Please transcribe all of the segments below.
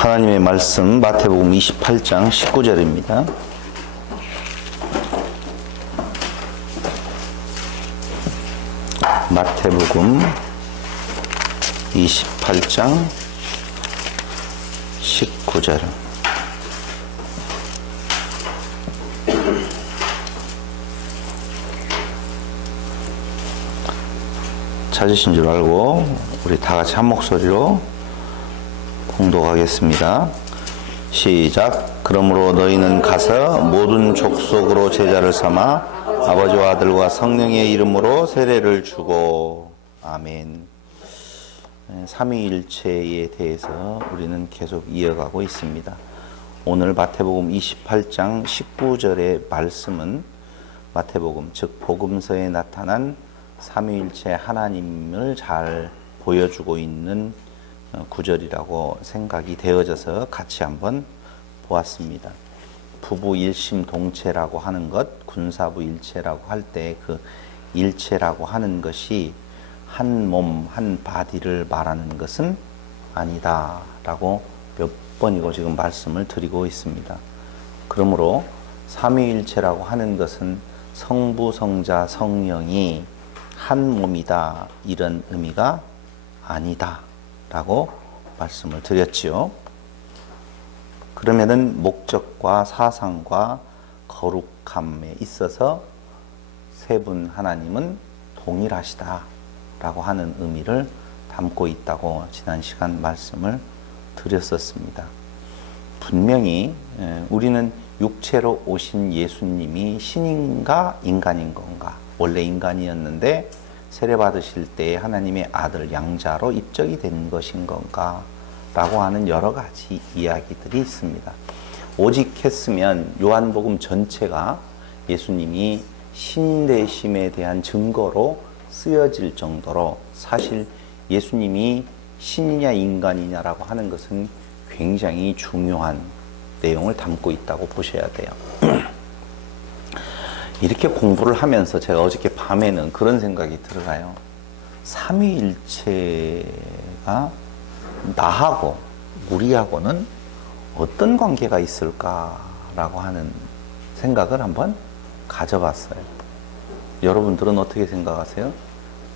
하나님의 말씀 마태복음 28장 19절입니다. 마태복음 28장 19절. 찾으신 줄 알고 우리 다 같이 한 목소리로 공독하겠습니다. 시작. 그러므로 너희는 가서 모든 족속으로 제자를 삼아 아버지와 아들과 성령의 이름으로 세례를 주고. 아멘. 삼위일체에 대해서 우리는 계속 이어가고 있습니다. 오늘 마태복음 28장 19절의 말씀은 마태복음, 즉 복음서에 나타난 삼위일체 하나님을 잘 보여주고 있는 구절이라고 생각이 되어져서 같이 한번 보았습니다. 부부 일심동체라고 하는 것, 군사부 일체라고 할 때 그 일체라고 하는 것이 한 몸, 한 바디를 말하는 것은 아니다 라고 몇 번이고 지금 말씀을 드리고 있습니다. 그러므로 삼위일체라고 하는 것은 성부, 성자, 성령이 한 몸이다 이런 의미가 아니다 라고 말씀을 드렸지요. 그러면은 목적과 사상과 거룩함에 있어서 세 분 하나님은 동일하시다 라고 하는 의미를 담고 있다고 지난 시간 말씀을 드렸었습니다. 분명히 우리는 육체로 오신 예수님이 신인가 인간인 건가, 원래 인간이었는데 세례 받으실 때 하나님의 아들 양자로 입적이 된 것인 건가 라고 하는 여러 가지 이야기들이 있습니다. 오직 했으면 요한복음 전체가 예수님이 신되심에 대한 증거로 쓰여질 정도로 사실 예수님이 신이냐 인간이냐라고 하는 것은 굉장히 중요한 내용을 담고 있다고 보셔야 돼요. 이렇게 공부를 하면서 제가 어저께 밤에는 그런 생각이 들어가요. 삼위일체가 나하고 우리하고는 어떤 관계가 있을까라고 하는 생각을 한번 가져봤어요. 여러분들은 어떻게 생각하세요?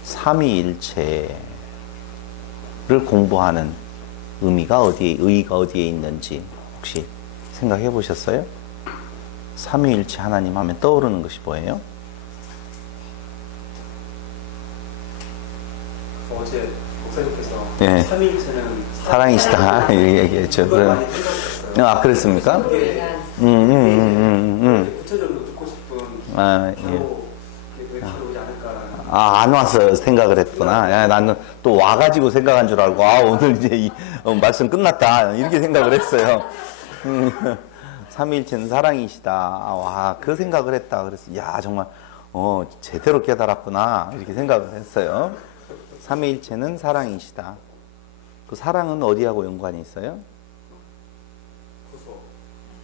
삼위일체를 공부하는 의의가 어디에 있는지 혹시 생각해 보셨어요? 삼위일체 하나님 하면 떠오르는 것이 뭐예요? 어제 목사님께서 네. 삼위일체는 사랑이시다 얘기했죠. 그랬습니까? 구체적으로 듣고 싶은 예. 왜 오지 않을까라는. 안 와서 생각을 했구나. 야, 나는 또 와가지고 생각한 줄 알고, 오늘 이제 말씀 끝났다. 이렇게 생각을 했어요. 삼위일체는 사랑이시다. 와, 그 생각을 했다. 그래서, 야, 정말, 제대로 깨달았구나. 이렇게 생각을 했어요. 삼위일체는 사랑이시다. 그 사랑은 어디하고 연관이 있어요?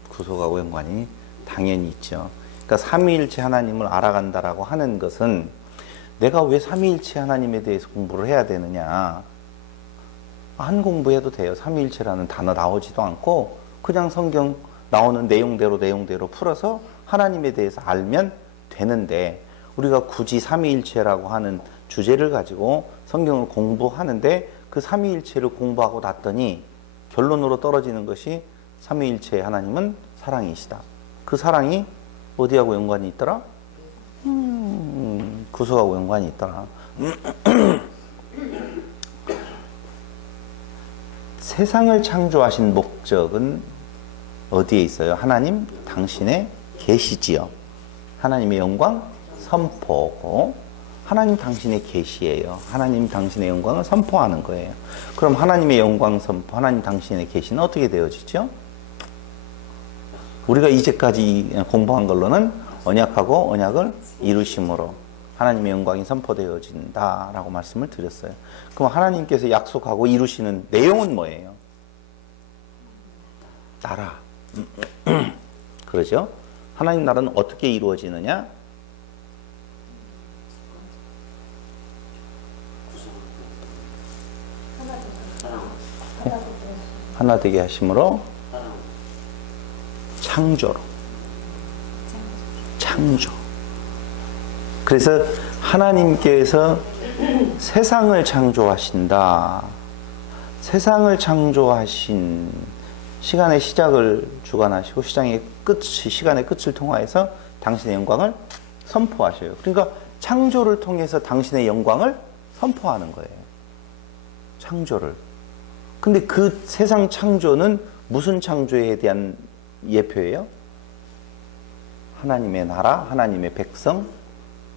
구속하고 연관이 당연히 있죠. 그러니까 삼위일체 하나님을 알아간다라고 하는 것은 내가 왜 삼위일체 하나님에 대해서 공부를 해야 되느냐. 한 공부해도 돼요. 삼위일체라는 단어 나오지도 않고 그냥 성경 나오는 내용대로 풀어서 하나님에 대해서 알면 되는데, 우리가 굳이 삼위일체라고 하는 주제를 가지고 성경을 공부하는데 그 삼위일체를 공부하고 났더니 결론으로 떨어지는 것이 삼위일체의 하나님은 사랑이시다. 그 사랑이 어디하고 연관이 있더라? 구속하고 연관이 있더라. 세상을 창조하신 목적은 어디에 있어요? 하나님 당신의 계시지요. 하나님의 영광 선포고 하나님 당신의 계시예요. 하나님 당신의 영광을 선포하는 거예요. 그럼 하나님의 영광 선포, 하나님 당신의 계시는 어떻게 되어지죠? 우리가 이제까지 공부한 걸로는 언약하고 언약을 이루심으로 하나님의 영광이 선포되어진다라고 말씀을 드렸어요. 그럼 하나님께서 약속하고 이루시는 내용은 뭐예요? 나라. 그러죠? 하나님 나라는 어떻게 이루어지느냐? 하나 되게 하심으로 창조로. 창조. 그래서 하나님께서 세상을 창조하신다. 세상을 창조하신 시간의 시작을 주관하시고 시간의 끝을 통하여서 당신의 영광을 선포하셔요. 그러니까 창조를 통해서 당신의 영광을 선포하는 거예요. 창조를. 근데 그 세상 창조는 무슨 창조에 대한 예표예요? 하나님의 나라, 하나님의 백성,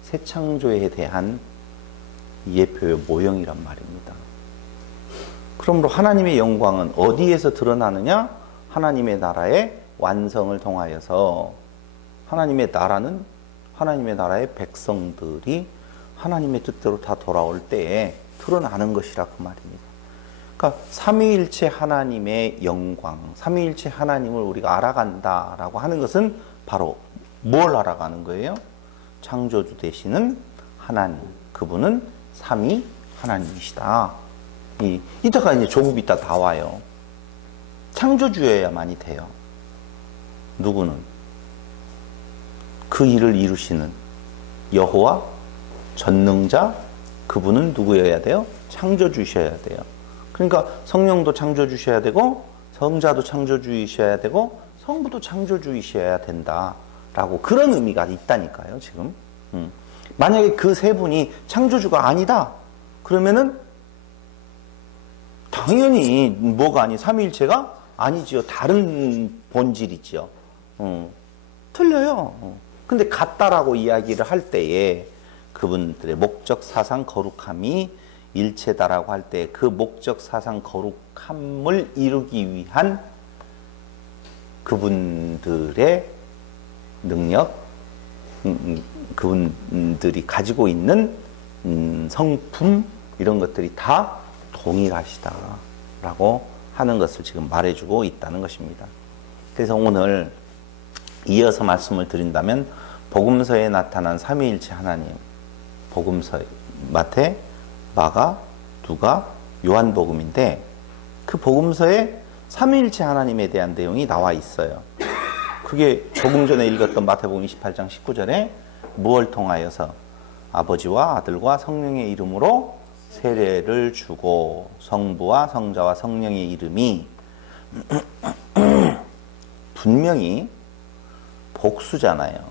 새 창조에 대한 예표의 모형이란 말입니다. 그러므로 하나님의 영광은 어디에서 드러나느냐? 하나님의 나라의 완성을 통하여서 하나님의 나라는 하나님의 나라의 백성들이 하나님의 뜻대로 다 돌아올 때에 드러나는 것이라고 말입니다. 그러니까 삼위일체 하나님의 영광, 삼위일체 하나님을 우리가 알아간다라고 하는 것은 바로 뭘 알아가는 거예요? 창조주 되시는 하나님, 그분은 삼위 하나님이시다. 이따가 이제 조금 이따 다 와요. 창조주여야만이 돼요. 누구는? 그 일을 이루시는 여호와 전능자, 그분은 누구여야 돼요? 창조주셔야 돼요. 그러니까 성령도 창조주셔야 되고 성자도 창조주이셔야 되고 성부도 창조주이셔야 된다라고 그런 의미가 있다니까요, 지금. 만약에 그 세 분이 창조주가 아니다, 그러면은 당연히 뭐가 아니 삼위일체가 아니지요. 다른 본질이지요. 틀려요. 근데 같다라고 이야기를 할 때에 그분들의 목적 사상 거룩함이 일체다라고 할 때 그 목적 사상 거룩함을 이루기 위한 그분들의 능력, 그분들이 가지고 있는 성품, 이런 것들이 다 동일하시다라고 하는 것을 지금 말해주고 있다는 것입니다. 그래서 오늘 이어서 말씀을 드린다면 복음서에 나타난 삼위일체 하나님, 복음서 마태, 마가, 누가, 요한복음인데 그 복음서에 삼위일체 하나님에 대한 내용이 나와 있어요. 그게 조금 전에 읽었던 마태복음 28장 19절에 무엇을 통하여서 아버지와 아들과 성령의 이름으로 세례를 주고 성부와 성자와 성령의 이름이 분명히 복수잖아요.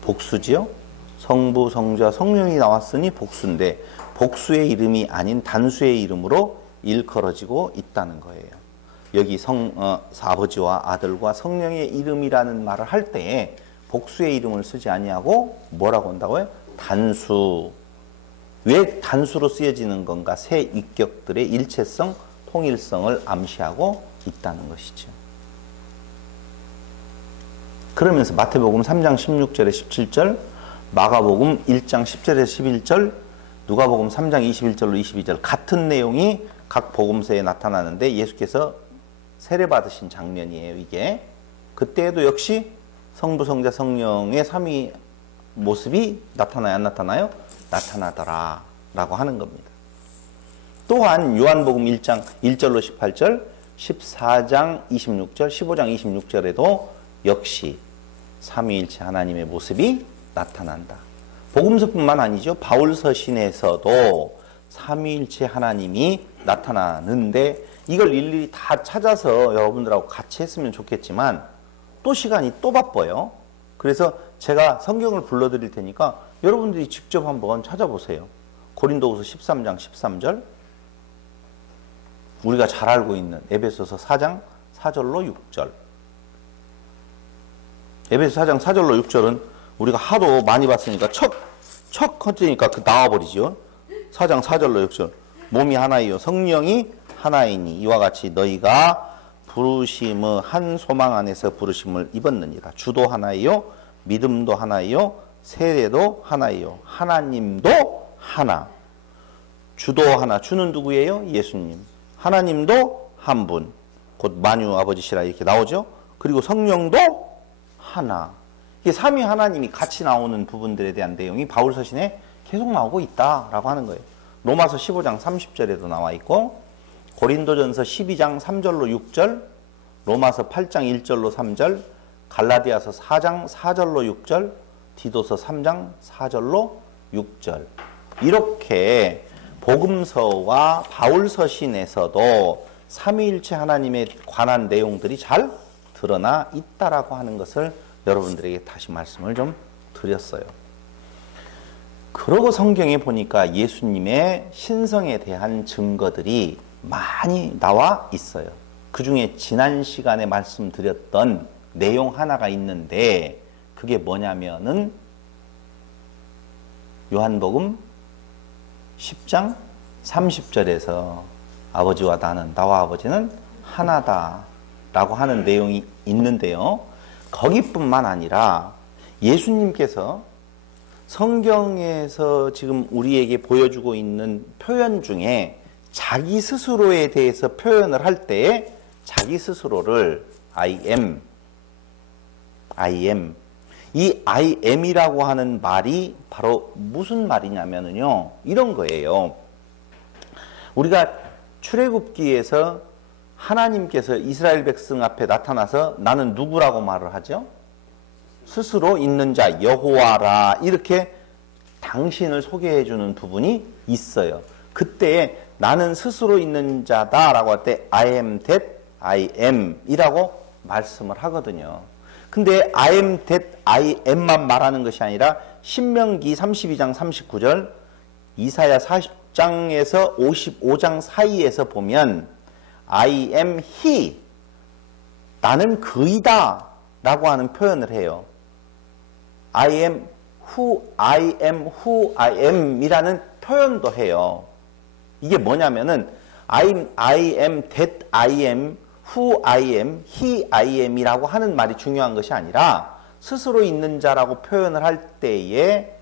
복수지요? 성부, 성자, 성령이 나왔으니 복수인데 복수의 이름이 아닌 단수의 이름으로 일컬어지고 있다는 거예요. 여기 아버지와 아들과 성령의 이름이라는 말을 할 때에 복수의 이름을 쓰지 아니하고 뭐라고 한다고요? 단수. 왜 단수로 쓰여지는 건가? 세 인격들의 일체성, 통일성을 암시하고 있다는 것이죠. 그러면서 마태복음 3장 16절에 17절, 마가복음 1장 10절에 11절, 누가복음 3장 21절로 22절 같은 내용이 각 복음서에 나타나는데 예수께서 세례받으신 장면이에요, 이게. 그때에도 역시 성부, 성자, 성령의 삼위 모습이 나타나요, 안 나타나요? 나타나더라 라고 하는 겁니다. 또한 요한복음 1장 1절로 18절, 14장 26절, 15장 26절에도 역시 삼위일체 하나님의 모습이 나타난다. 복음서뿐만 아니죠. 바울서신에서도 삼위일체 하나님이 나타나는데 이걸 일일이 다 찾아서 여러분들하고 같이 했으면 좋겠지만 또 시간이 또 바빠요. 그래서 제가 성경을 불러드릴 테니까 여러분들이 직접 한번 찾아보세요. 고린도후서 13장 13절, 우리가 잘 알고 있는 에베소서 4장 4절로 6절. 에베소 4장 4절로 6절은 우리가 하도 많이 봤으니까 척 헛지니까 나와버리죠. 4장 4절로 6절. 몸이 하나이요 성령이 하나이니 이와 같이 너희가 부르심의 한 소망 안에서 부르심을 입었느니라. 주도 하나이요 믿음도 하나이요 세례도 하나이요 하나님도 하나. 주도 하나. 주는 누구예요? 예수님. 하나님도 한 분. 곧 만유 아버지시라 이렇게 나오죠. 그리고 성령도 하나. 이게 삼위 하나님이 같이 나오는 부분들에 대한 내용이 바울서신에 계속 나오고 있다라고 하는 거예요. 로마서 15장 30절에도 나와 있고 고린도전서 12장 3절로 6절, 로마서 8장 1절로 3절, 갈라디아서 4장 4절로 6절, 디도서 3장 4절로 6절. 이렇게 복음서와 바울서신에서도 삼위일체 하나님에 관한 내용들이 잘 드러나 있다라고 하는 것을 여러분들에게 다시 말씀을 좀 드렸어요. 그러고 성경에 보니까 예수님의 신성에 대한 증거들이 많이 나와 있어요. 그 중에 지난 시간에 말씀드렸던 내용 하나가 있는데 그게 뭐냐면은 요한복음 10장 30절에서 아버지와 나와 아버지는 하나다 라고 하는 내용이 있는데요. 거기뿐만 아니라 예수님께서 성경에서 지금 우리에게 보여주고 있는 표현 중에 자기 스스로에 대해서 표현을 할 때에 자기 스스로를 I am, 이 I am이라고 하는 말이 바로 무슨 말이냐면요, 이런 거예요. 우리가 출애굽기에서 하나님께서 이스라엘 백성 앞에 나타나서 나는 누구라고 말을 하죠? 스스로 있는 자 여호와라, 이렇게 당신을 소개해 주는 부분이 있어요. 그때 나는 스스로 있는 자다라고 할 때 I am that I am 이라고 말씀을 하거든요. 근데 I am that I am만 말하는 것이 아니라 신명기 32장 39절, 이사야 40장에서 55장 사이에서 보면 I am he, 나는 그이다 라고 하는 표현을 해요. I am who I am 이라는 표현도 해요. 이게 뭐냐면은 I am that I am, who I am, he I am 이라고 하는 말이 중요한 것이 아니라 스스로 있는 자라고 표현을 할 때에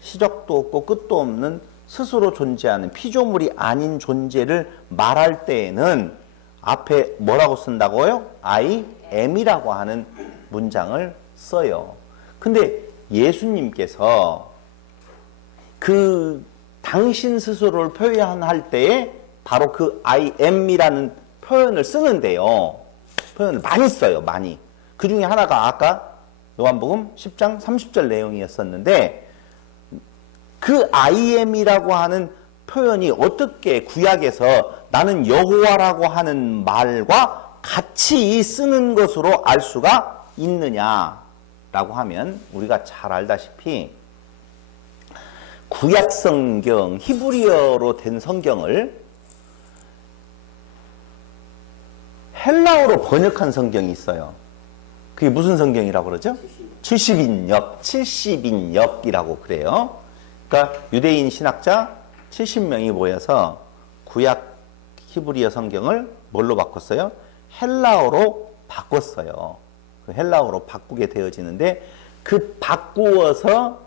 시작도 없고 끝도 없는 스스로 존재하는 피조물이 아닌 존재를 말할 때에는 앞에 뭐라고 쓴다고요? I am이라고 하는 문장을 써요. 근데 예수님께서 그 당신 스스로를 표현할 때에 바로 그 I am이라는 표현을 쓰는데요. 표현을 많이 써요. 많이. 그 중에 하나가 아까 요한복음 10장 30절 내용이었었는데 그 I am이라고 하는 표현이 어떻게 구약에서 나는 여호와라고 하는 말과 같이 쓰는 것으로 알 수가 있느냐라고 하면 우리가 잘 알다시피 구약 성경, 히브리어로 된 성경을 헬라어로 번역한 성경이 있어요. 그게 무슨 성경이라고 그러죠? 70인역이라고 그래요. 그러니까 유대인 신학자 70명이 모여서 구약 히브리어 성경을 뭘로 바꿨어요? 헬라어로 바꿨어요. 그 헬라어로 바꾸게 되어지는데 그 바꾸어서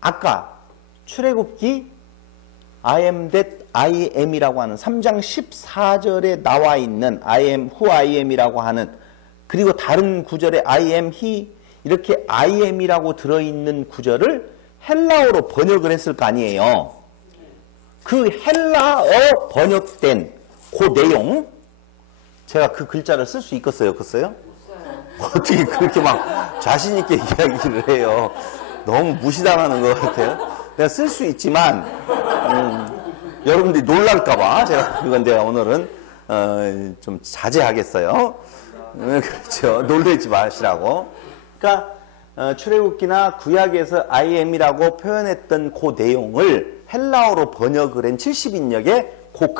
아까 출애굽기 I am that I am이라고 하는 3장 14절에 나와 있는 I am who I am이라고 하는, 그리고 다른 구절에 I am he 이렇게 I am이라고 들어있는 구절을 헬라어로 번역을 했을 거 아니에요. 그 헬라어 번역된 그 내용, 제가 그 글자를 쓸 수 있겠어요? 없겠어요? 어떻게 그렇게 막 자신있게 이야기를 해요. 너무 무시당하는 것 같아요. 내가 쓸 수 있지만 여러분들이 놀랄까봐 제가 내가 오늘은 좀 자제하겠어요. 그렇죠. 놀라지 마시라고. 그러니까 출애굽기나 구약에서 I am이라고 표현했던 그 내용을 헬라어로 번역을 한 70인역의 그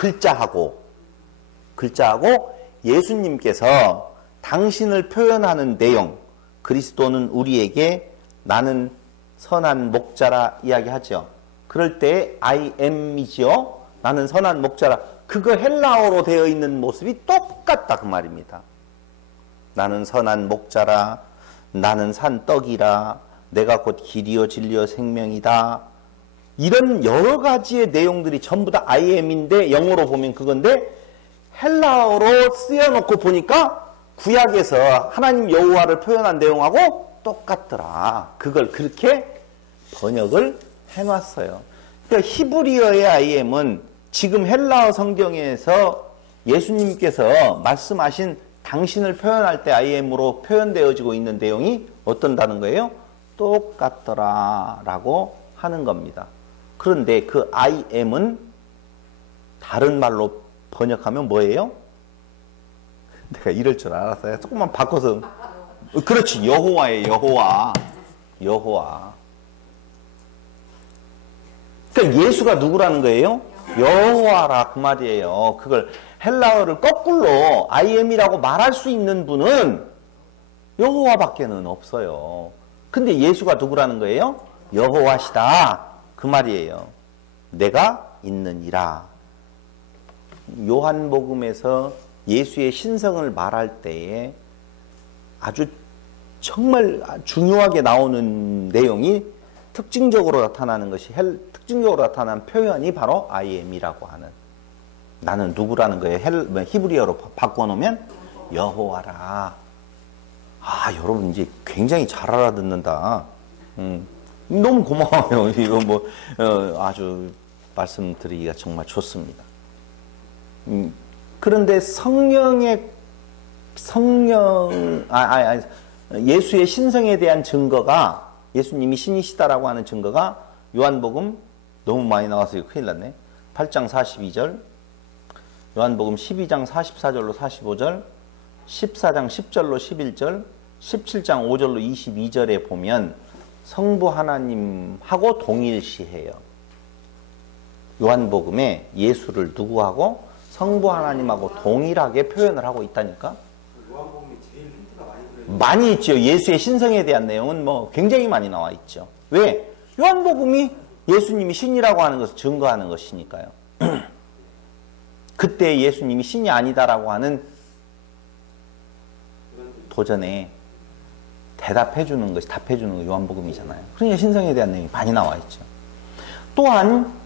글자하고 예수님께서 당신을 표현하는 내용, 그리스도는 우리에게 나는 선한 목자라 이야기하죠. 그럴 때 I am이죠. 나는 선한 목자라. 그거 헬라어로 되어 있는 모습이 똑같다 그 말입니다. 나는 선한 목자라. 나는 산 떡이라. 내가 곧 길이요 진리요 생명이다. 이런 여러 가지의 내용들이 전부 다 I am인데 영어로 보면 그건데 헬라어로 쓰여놓고 보니까 구약에서 하나님 여호와를 표현한 내용하고 똑같더라. 그걸 그렇게 번역을 해놨어요. 그러니까 히브리어의 I am은 지금 헬라어 성경에서 예수님께서 말씀하신 당신을 표현할 때 I am으로 표현되어지고 있는 내용이 어떤다는 거예요? 똑같더라 라고 하는 겁니다. 그런데 그 I am은 다른 말로 번역하면 뭐예요? 내가 이럴 줄 알았어요. 조금만 바꿔서. 그렇지, 여호와예요. 여호와. 여호와. 그러니까 예수가 누구라는 거예요? 여호와라 그 말이에요. 그걸 헬라어를 거꾸로 I am이라고 말할 수 있는 분은 여호와밖에는 없어요. 근데 예수가 누구라는 거예요? 여호와시다 그 말이에요. 내가 있느니라. 요한복음에서 예수의 신성을 말할 때에 아주 정말 중요하게 나오는 내용이 특징적으로 나타나는 것이 특징적으로 나타나는 표현이 바로 I am이라고 하는, 나는 누구라는 거예요. 히브리어로 바꿔놓으면 여호와라. 아, 여러분 이제 굉장히 잘 알아듣는다. 너무 고마워요. 이거 뭐 아주 말씀드리기가 정말 좋습니다. 그런데 예수의 신성에 대한 증거가, 예수님이 신이시다라고 하는 증거가 요한복음 너무 많이 나와서 이거 큰일 났네. 8장 42절, 요한복음 12장 44절로 45절, 14장 10절로 11절, 17장 5절로 22절에 보면 성부 하나님하고 동일시해요. 요한복음에 예수를 누구하고? 성부 하나님하고 동일하게 표현을 하고 있다니까. 요한복음이 제일 힌트가 많이 들어있는. 많이 있죠. 예수의 신성에 대한 내용은 뭐 굉장히 많이 나와 있죠. 왜? 요한복음이 예수님이 신이라고 하는 것을 증거하는 것이니까요. 그때 예수님이 신이 아니다라고 하는 도전에 대답해주는 것이, 답해주는 거 요한복음이잖아요. 그러니까 신성에 대한 내용이 많이 나와 있죠. 또한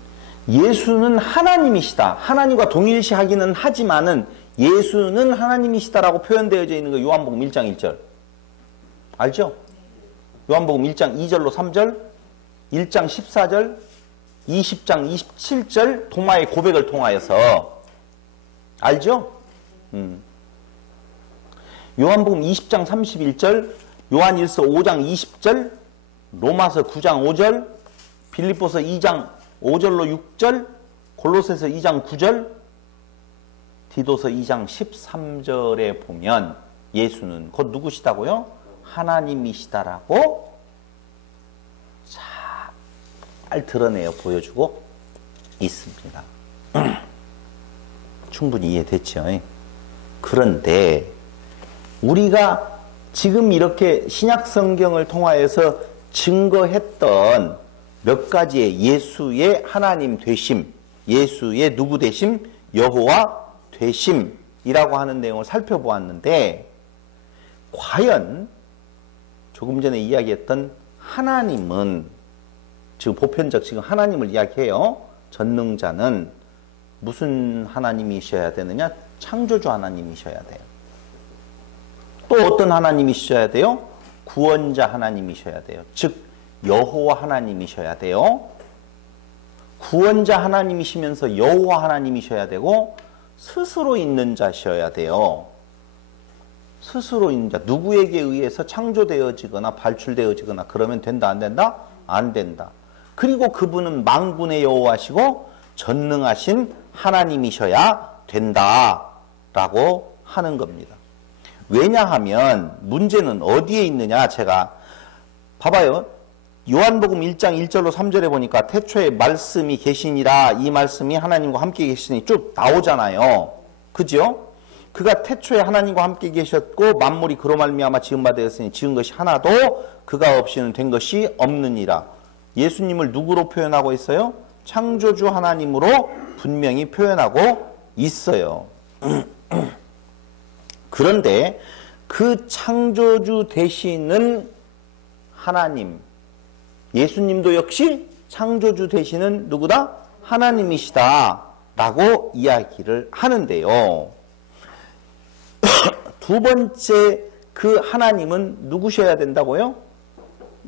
예수는 하나님이시다. 하나님과 동일시하기는 하지만은 예수는 하나님이시다라고 표현되어져 있는 거 요한복음 1장 1절. 알죠? 요한복음 1장 2절로 3절, 1장 14절, 20장 27절 도마의 고백을 통하여서. 알죠? 요한복음 20장 31절, 요한일서 5장 20절, 로마서 9장 5절, 빌립보서 2장 5절로 6절, 골로새서 2장 9절, 디도서 2장 13절에 보면 예수는 곧 누구시다고요? 하나님이시다라고 잘 드러내어 보여주고 있습니다. 충분히 이해됐죠? 그런데 우리가 지금 이렇게 신약 성경을 통하여서 증거했던 몇 가지의 예수의 하나님 되심, 예수의 누구 되심, 여호와 되심이라고 하는 내용을 살펴보았는데, 과연 조금 전에 이야기했던 하나님은, 지금 보편적 지금 하나님을 이야기해요. 전능자는 무슨 하나님이셔야 되느냐? 창조주 하나님이셔야 돼요. 또 어떤 하나님이셔야 돼요? 구원자 하나님이셔야 돼요. 즉 여호와 하나님이셔야 돼요. 구원자 하나님이시면서 여호와 하나님이셔야 되고, 스스로 있는 자셔야 돼요. 스스로 있는 자, 누구에게 의해서 창조되어지거나 발출되어지거나 그러면 된다 안 된다? 안 된다. 그리고 그분은 만군의 여호와시고 전능하신 하나님이셔야 된다라고 하는 겁니다. 왜냐하면 문제는 어디에 있느냐? 제가 봐봐요. 요한복음 1장 1절로 3절에 보니까 태초에 말씀이 계시니라, 이 말씀이 하나님과 함께 계시니 쭉 나오잖아요. 그죠? 그가 태초에 하나님과 함께 계셨고 만물이 그로 말미암아 지은 바 되었으니 지은 것이 하나도 그가 없이는 된 것이 없느니라. 예수님을 누구로 표현하고 있어요? 창조주 하나님으로 분명히 표현하고 있어요. 그런데 그 창조주 되시는 하나님, 예수님도 역시 창조주 되시는 누구다? 하나님이시다 라고 이야기를 하는데요. 두 번째 그 하나님은 누구셔야 된다고요?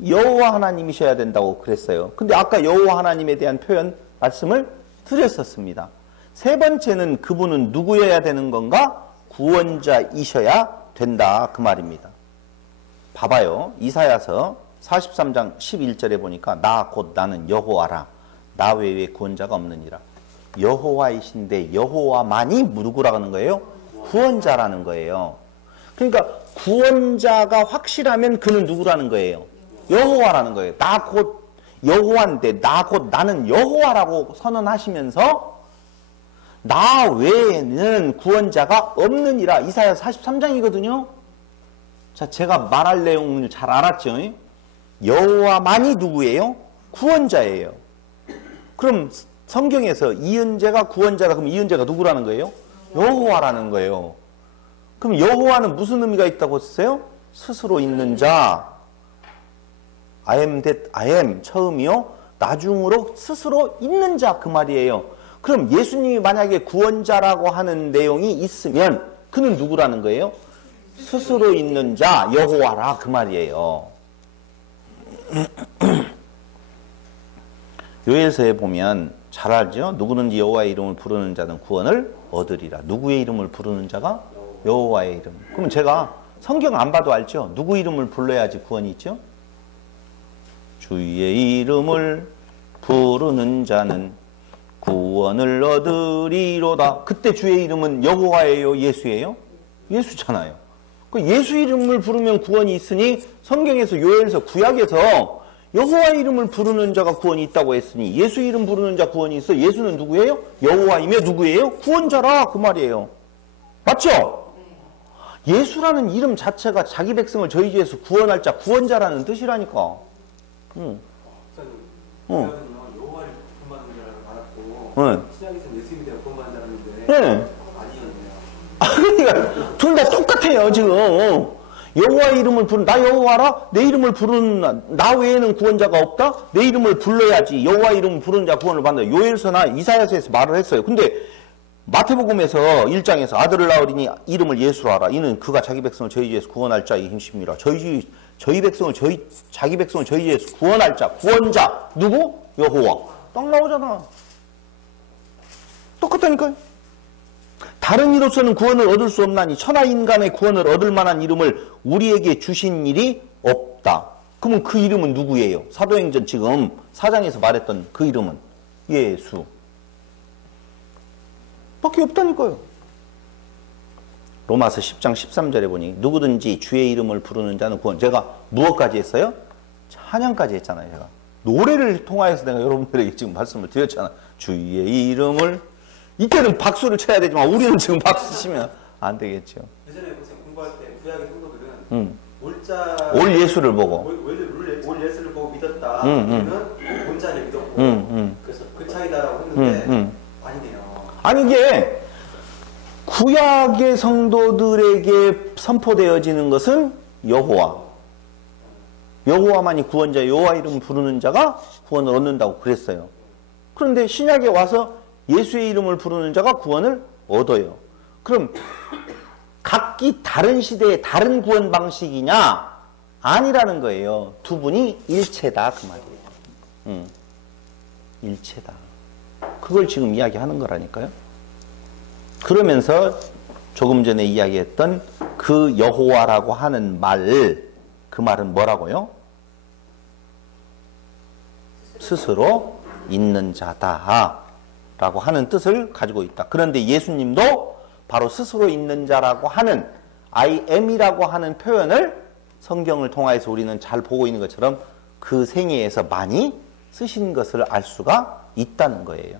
여호와 하나님이셔야 된다고 그랬어요. 근데 아까 여호와 하나님에 대한 표현 말씀을 드렸었습니다. 세 번째는 그분은 누구여야 되는 건가? 구원자이셔야 된다 그 말입니다. 봐봐요. 이사야서 43장 11절에 보니까 나 곧 나는 여호와라 나 외에 구원자가 없느니라. 여호와이신데 여호와만이 누구라고 하는 거예요? 구원자라는 거예요. 그러니까 구원자가 확실하면 그는 누구라는 거예요? 여호와라는 거예요. 나 곧 여호와인데 나 곧 나는 여호와라고 선언하시면서 나 외에는 구원자가 없느니라. 이사야 43장이거든요. 자, 제가 말할 내용을 잘 알았죠? 여호와만이 누구예요? 구원자예요. 그럼 성경에서 이은재가 구원자다. 그럼 이은재가 누구라는 거예요? 여호와라는 거예요. 그럼 여호와는 무슨 의미가 있다고 했어요? 스스로 있는 자. I am that I am 처음이요. 나중으로 스스로 있는 자 그 말이에요. 그럼 예수님이 만약에 구원자라고 하는 내용이 있으면 그는 누구라는 거예요? 스스로 있는 자 여호와라 그 말이에요. 요엘서에 보면 잘 알죠? 누구든지 여호와의 이름을 부르는 자는 구원을 얻으리라. 누구의 이름을 부르는 자가? 여호와의 이름. 그럼 제가 성경 안 봐도 알죠? 누구 이름을 불러야지 구원이 있죠? 주의 이름을 부르는 자는 구원을 얻으리로다. 그때 주의 이름은 여호와예요? 예수예요? 예수잖아요. 그 예수 이름을 부르면 구원이 있으니 성경에서 요엘서 구약에서 여호와 이름을 부르는 자가 구원이 있다고 했으니 예수 이름 부르는 자 구원이 있어. 예수는 누구예요? 여호와이며 누구예요? 구원자라 그 말이에요. 맞죠? 예수라는 이름 자체가 자기 백성을 저희 죄에서 구원할 자 구원자라는 뜻이라니까. 응. 여호와를 구원받는 줄 알았고 신약에서 예수님이 되어 구원받는 줄 알았는데 아니었네요. 그러니까 둘 다 똑같아요 지금. 여호와 이름을 부르는 나 여호와라 내 이름을 부르는 나 외에는 구원자가 없다. 내 이름을 불러야지 여호와 이름을 부르는 자 구원을 받는다. 요엘서나 이사야서에서 말을 했어요. 근데 마태복음에서 1장에서 아들을 낳으리니 이름을 예수로 하라. 이는 그가 자기 백성을 저희 죄에서 구원할 자의 힘심이라. 저희 백성을 자기 백성을 저희 죄에서 구원할 자 구원자 누구? 여호와. 딱 나오잖아. 똑같다니까요. 다른 이로서는 구원을 얻을 수 없나니 천하 인간의 구원을 얻을 만한 이름을 우리에게 주신 일이 없다. 그러면 그 이름은 누구예요? 사도행전 지금 4장에서 말했던 그 이름은 예수 밖에 없다니까요. 로마서 10장 13절에 보니 누구든지 주의 이름을 부르는 자는 구원. 제가 무엇까지 했어요? 찬양까지 했잖아요. 제가 노래를 통하여서 내가 여러분들에게 지금 말씀을 드렸잖아. 주의 이름을. 이때는 박수를 쳐야 되지만 우리는 지금 박수 치면 안 되겠죠. 예전에 공부할 때 구약의 성도들은 올 예수를 보고 올 예수를 보고 믿었다. 우리는 본자를 믿었고 그래서 그 차이다라고 했는데 아니네요. 아니 이게 구약의 성도들에게 선포되어지는 것은 여호와만이 구원자 여호와 이름을 부르는 자가 구원을 얻는다고 그랬어요. 그런데 신약에 와서 예수의 이름을 부르는 자가 구원을 얻어요. 그럼 각기 다른 시대의 다른 구원 방식이냐? 아니라는 거예요. 두 분이 일체다 그 말이에요. 일체다. 그걸 지금 이야기하는 거라니까요. 그러면서 조금 전에 이야기했던 그 여호와라고 하는 그 말은 뭐라고요? 스스로 있는 자다 라고 하는 뜻을 가지고 있다. 그런데 예수님도 바로 스스로 있는 자라고 하는 I am이라고 하는 표현을 성경을 통해서 우리는 잘 보고 있는 것처럼 그 생애에서 많이 쓰신 것을 알 수가 있다는 거예요.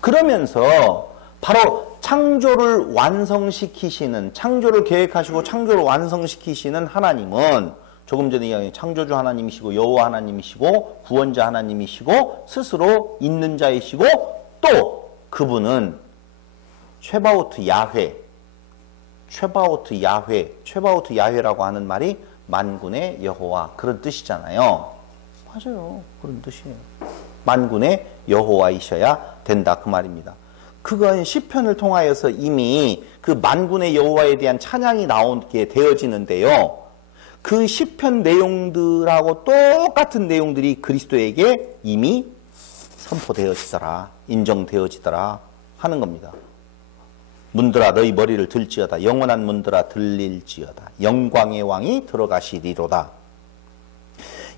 그러면서 바로 창조를 완성시키시는, 창조를 계획하시고 창조를 완성시키시는 하나님은 조금 전에 이야기한 창조주 하나님이시고 여호와 하나님이시고 구원자 하나님이시고 스스로 있는 자이시고 또 그분은 최바오트 야훼라고 하는 말이 만군의 여호와 그런 뜻이잖아요. 맞아요. 그런 뜻이에요. 만군의 여호와이셔야 된다 그 말입니다. 그건 시편을 통하여서 이미 그 만군의 여호와에 대한 찬양이 나오게 되어지는데요. 그 시편 내용들하고 똑같은 내용들이 그리스도에게 이미 선포되어지더라, 인정되어지더라 하는 겁니다. 문들아 너희 머리를 들지어다. 영원한 문들아 들릴지어다. 영광의 왕이 들어가시리로다.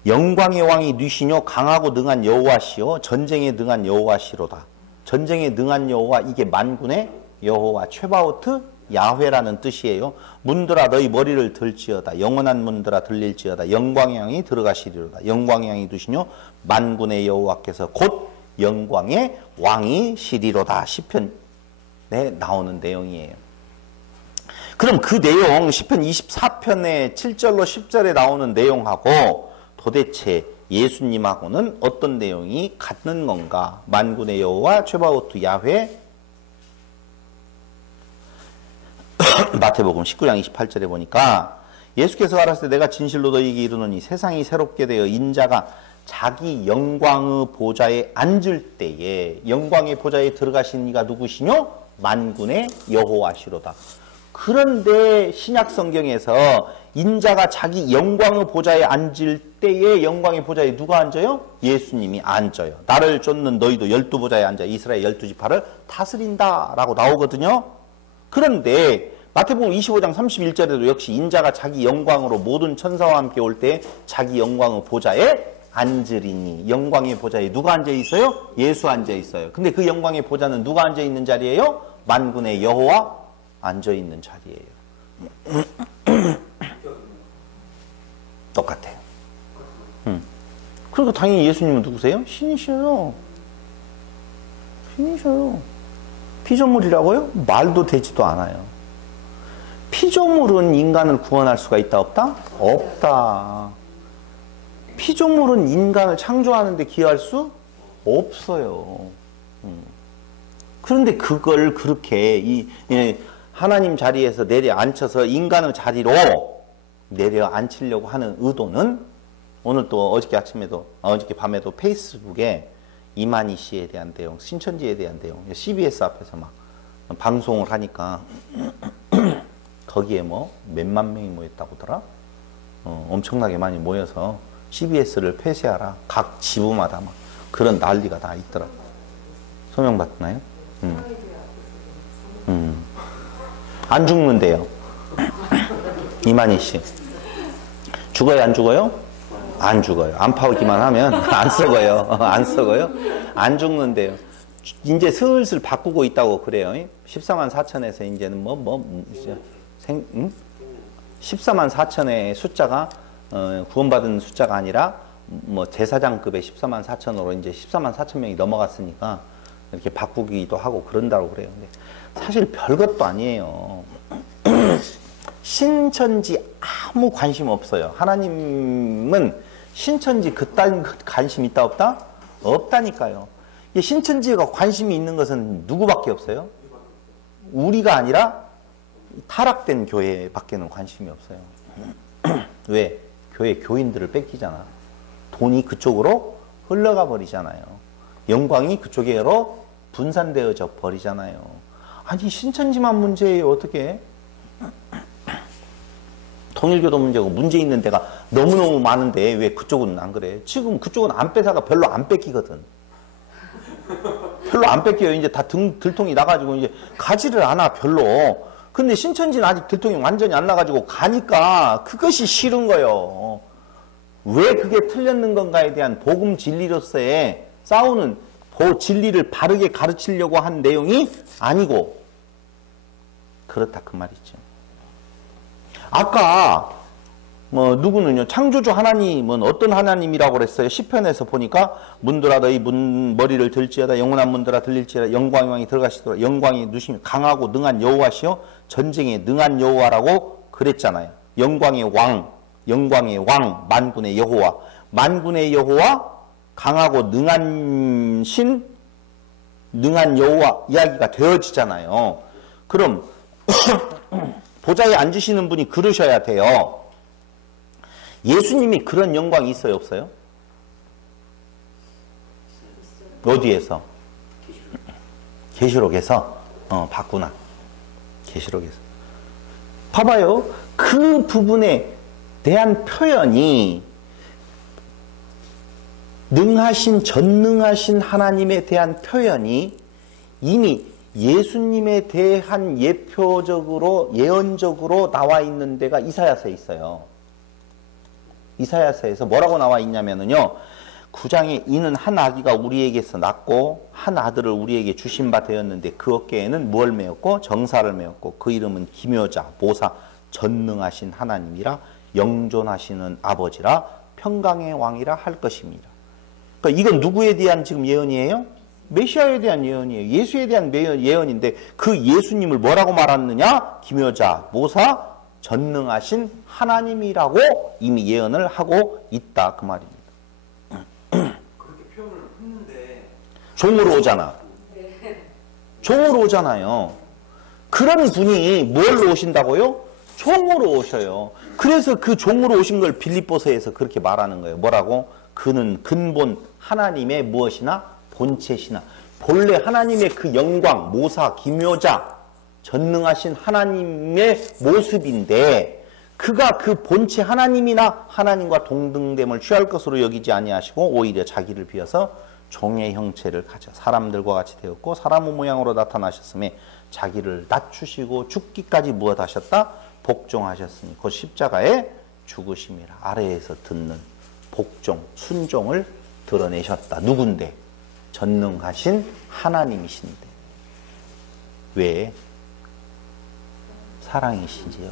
영광의 왕이 누시뇨 강하고 능한 여호와시요 전쟁에 능한 여호와시로다. 전쟁에 능한 여호와, 이게 만군의 여호와, 최바오트 야훼라는 뜻이에요. 문들아 너희 머리를 들지어다. 영원한 문들아 들릴지어다. 영광의 왕이 들어가시리로다. 영광의 왕이 누시뇨 만군의 여호와께서 곧 영광의 왕이시리로다. 시편에 나오는 내용이에요. 그럼 그 내용, 시편 24편의 7절로 10절에 나오는 내용하고 도대체 예수님하고는 어떤 내용이 같는 건가? 만군의 여호와 최바오트 야훼. 마태복음 19장 28절에 보니까 예수께서 가라사대 내가 진실로 너희에게 이르노니 세상이 새롭게 되어 인자가 자기 영광의 보좌에 앉을 때에, 영광의 보좌에 들어가신 이가 누구시뇨? 만군의 여호와시로다. 그런데 신약 성경에서 인자가 자기 영광의 보좌에 앉을 때에 영광의 보좌에 누가 앉아요? 예수님이 앉아요. 나를 쫓는 너희도 12보좌에 앉아 이스라엘 12지파를 다스린다 라고 나오거든요. 그런데 마태복음 25장 31절에도 역시 인자가 자기 영광으로 모든 천사와 함께 올 때 자기 영광의 보좌에 앉으리니, 영광의 보좌에 누가 앉아 있어요? 예수 앉아 있어요. 근데 그 영광의 보좌는 누가 앉아 있는 자리예요? 만군의 여호와 앉아 있는 자리예요. 똑같아요. 그러니까 당연히 예수님은 누구세요? 신이셔요. 신이셔요. 피조물이라고요? 말도 되지도 않아요. 피조물은 인간을 구원할 수가 있다 없다? 없다. 피조물은 인간을 창조하는 데 기여할 수 없어요. 그런데 그걸 그렇게 하나님 자리에서 내려앉혀서 인간의 자리로 내려앉히려고 하는 의도는, 오늘 또 어저께 밤에도 페이스북에 이만희 씨에 대한 내용, 신천지에 대한 내용, CBS 앞에서 막 방송을 하니까 거기에 뭐 몇만 명이 모였다고 하더라. 엄청나게 많이 모여서 CBS를 폐쇄하라, 각 지부마다 막 그런 난리가 다 있더라. 소명받나요? 안 죽는데요. 이만희 씨 죽어요 안 죽어요? 안 죽어요. 안 파오기만 하면 안 썩어요. 안 썩어요. 안 죽는데요. 이제 슬슬 바꾸고 있다고 그래요. 14만 4천에서 이제는 14만 4천의 숫자가 구원받은 숫자가 아니라 제사장급의 14만 4천으로 이제 14만 4천 명이 넘어갔으니까 이렇게 바꾸기도 하고 그런다고 그래요. 근데 사실 별것도 아니에요. 신천지 아무 관심 없어요. 하나님은 신천지 그딴 관심 있다 없다? 없다니까요. 신천지가 관심이 있는 것은 누구밖에 없어요? 우리가 아니라 타락된 교회밖에는 관심이 없어요. 왜? 교회 교인들을 뺏기잖아. 돈이 그쪽으로 흘러가 버리잖아요. 영광이 그쪽으로 분산되어져 버리잖아요. 아니 신천지만 문제예요. 어떻게? 통일교도 문제고 문제 있는 데가 너무너무 많은데 왜 그쪽은 안 그래? 지금 그쪽은 안 뺏어가 별로 안 뺏기거든. 별로 안 뺏겨요. 이제 다 들통이 나가지고 이제 가지를 않아 별로. 근데 신천지는 아직 들통이 완전히 안 나가지고 가니까 그것이 싫은 거예요. 왜 그게 틀렸는 건가에 대한 복음 진리로서의 싸우는 진리를 바르게 가르치려고 한 내용이 아니고 그렇다 그 말이죠. 아까 누구는요 창조주 하나님은 어떤 하나님이라고 그랬어요? 시편에서 보니까 문들아 너희 머리를 들지어다. 영원한 문들아 들릴지어다. 영광의 왕이 들어가시도록. 영광이 누시며 강하고 능한 여호와시요 전쟁에 능한 여호와라고 그랬잖아요. 영광의 왕 만군의 여호와, 만군의 여호와, 강하고 능한 신, 능한 여호와 이야기가 되어지잖아요. 그럼 보좌에 앉으시는 분이 그러셔야 돼요. 예수님이 그런 영광이 있어요 없어요? 어디에서? 계시록에서? 봤구나. 계시록에서. 봐봐요. 그 부분에 대한 표현이 능하신 전능하신 하나님에 대한 표현이 이미 예수님에 대한 예표적으로 예언적으로 나와 있는 데가 이사야서에 있어요. 이사야서에서 뭐라고 나와 있냐면은요. 9장에 이는 한 아기가 우리에게서 낳고 한 아들을 우리에게 주신 바 되었는데 그 어깨에는 무엇을 메었고 정사를 메었고 그 이름은 기묘자 모사 전능하신 하나님이라 영존하시는 아버지라 평강의 왕이라 할 것입니다. 그러니까 이건 누구에 대한 지금 예언이에요? 메시아에 대한 예언이에요. 예수에 대한 예언인데 그 예수님을 뭐라고 말하느냐? 기묘자 모사 전능하신 하나님이라고 이미 예언을 하고 있다 그 말입니다. 그렇게 표현을 했는데 종으로 오잖아. 종으로 오잖아요. 그런 분이 뭘로 오신다고요? 종으로 오셔요. 그래서 그 종으로 오신 걸 빌립보서에서 그렇게 말하는 거예요. 뭐라고? 그는 근본 하나님의 무엇이나 본체시나 본래 하나님의 그 영광, 모사, 기묘자, 전능하신 하나님의 모습인데 그가 그 본체 하나님이나 하나님과 동등됨을 취할 것으로 여기지 아니하시고 오히려 자기를 비워서 종의 형체를 가져 사람들과 같이 되었고 사람의 모양으로 나타나셨음에 자기를 낮추시고 죽기까지 무엇하셨다? 복종하셨으니 곧 십자가에 죽으심이라. 아래에서 듣는 복종, 순종을 드러내셨다. 누군데? 전능하신 하나님이신데. 왜? 사랑이시지요.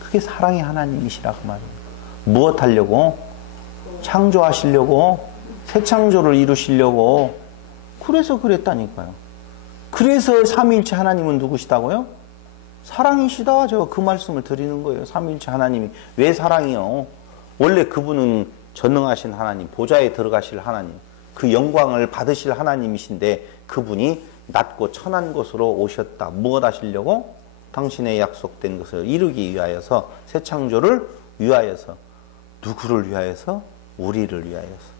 그게 사랑의 하나님이시라 그 말이에요. 무엇 하려고? 창조하시려고? 새 창조를 이루시려고? 그래서 그랬다니까요. 그래서 삼위일체 하나님은 누구시다고요? 사랑이시다. 제가 그 말씀을 드리는 거예요. 삼위일체 하나님이. 왜 사랑이요? 원래 그분은 전능하신 하나님, 보좌에 들어가실 하나님, 그 영광을 받으실 하나님이신데 그분이 낮고 천한 곳으로 오셨다. 무엇 하시려고? 당신의 약속된 것을 이루기 위하여서 새 창조를 위하여서 누구를 위하여서? 우리를 위하여서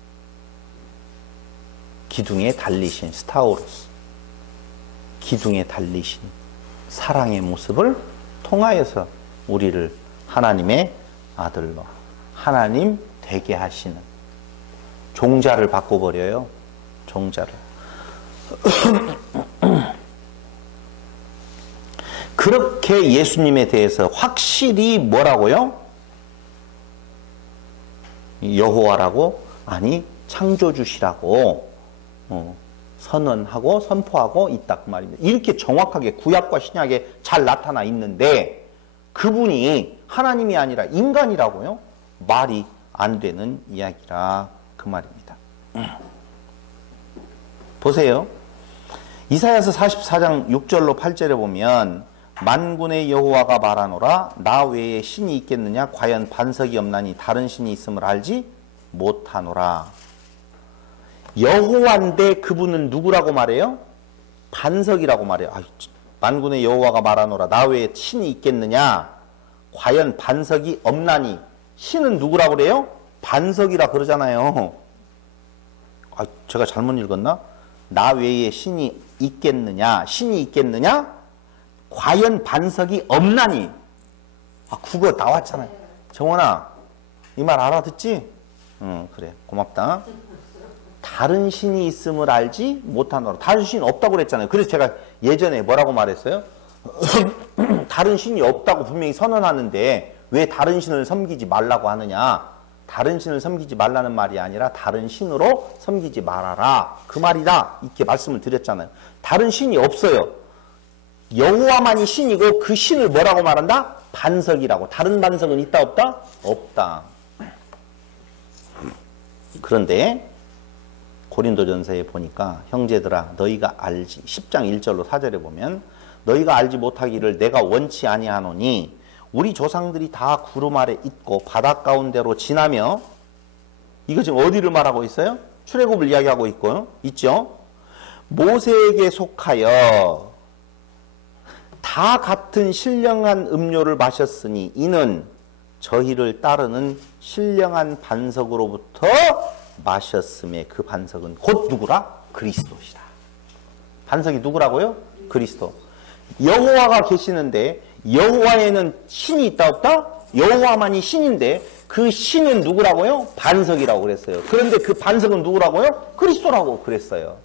기둥에 달리신 스타우로스 기둥에 달리신 사랑의 모습을 통하여서 우리를 하나님의 아들로 하나님 되게 하시는 종자를 바꿔버려요. 종자를. 그렇게 예수님에 대해서 확실히 뭐라고요? 여호와라고? 아니 창조주시라고 선언하고 선포하고 있다 그 말입니다. 이렇게 정확하게 구약과 신약에 잘 나타나 있는데 그분이 하나님이 아니라 인간이라고요? 말이 안 되는 이야기라 그 말입니다. 보세요. 이사야서 44장 6절로 8절에 보면 만군의 여호와가 말하노라 나 외에 신이 있겠느냐 과연 반석이 없나니 다른 신이 있음을 알지 못하노라. 여호와인데 그분은 누구라고 말해요? 반석이라고 말해요. 만군의 여호와가 말하노라 나 외에 신이 있겠느냐 과연 반석이 없나니. 신은 누구라고 그래요? 반석이라 그러잖아요. 제가 잘못 읽었나? 나 외에 신이 있겠느냐? 신이 있겠느냐? 과연 반석이 없나니. 국어 나왔잖아요. 정원아, 이 말 알아듣지? 그래. 고맙다. 다른 신이 있음을 알지 못하노라. 다른 신이 없다고 그랬잖아요. 그래서 제가 예전에 뭐라고 말했어요? 다른 신이 없다고 분명히 선언하는데 왜 다른 신을 섬기지 말라고 하느냐? 다른 신을 섬기지 말라는 말이 아니라 다른 신으로 섬기지 말아라. 그 말이다. 이렇게 말씀을 드렸잖아요. 다른 신이 없어요. 여호와만이 신이고 그 신을 뭐라고 말한다? 반석이라고. 다른 반석은 있다 없다? 없다. 그런데 고린도전서에 보니까 형제들아 너희가 알지. 10장 1절로 4절에 보면 너희가 알지 못하기를 내가 원치 아니하노니 우리 조상들이 다 구름 아래 있고 바닷 가운데로 지나며 이거 지금 어디를 말하고 있어요? 출애굽을 이야기하고 있죠. 모세에게 속하여 다 같은 신령한 음료를 마셨으니 이는 저희를 따르는 신령한 반석으로부터 마셨음에 그 반석은 곧 누구라? 그리스도시라. 반석이 누구라고요? 그리스도. 여호와가 계시는데 여호와에는 신이 있다 없다? 여호와만이 신인데 그 신은 누구라고요? 반석이라고 그랬어요. 그런데 그 반석은 누구라고요? 그리스도라고 그랬어요.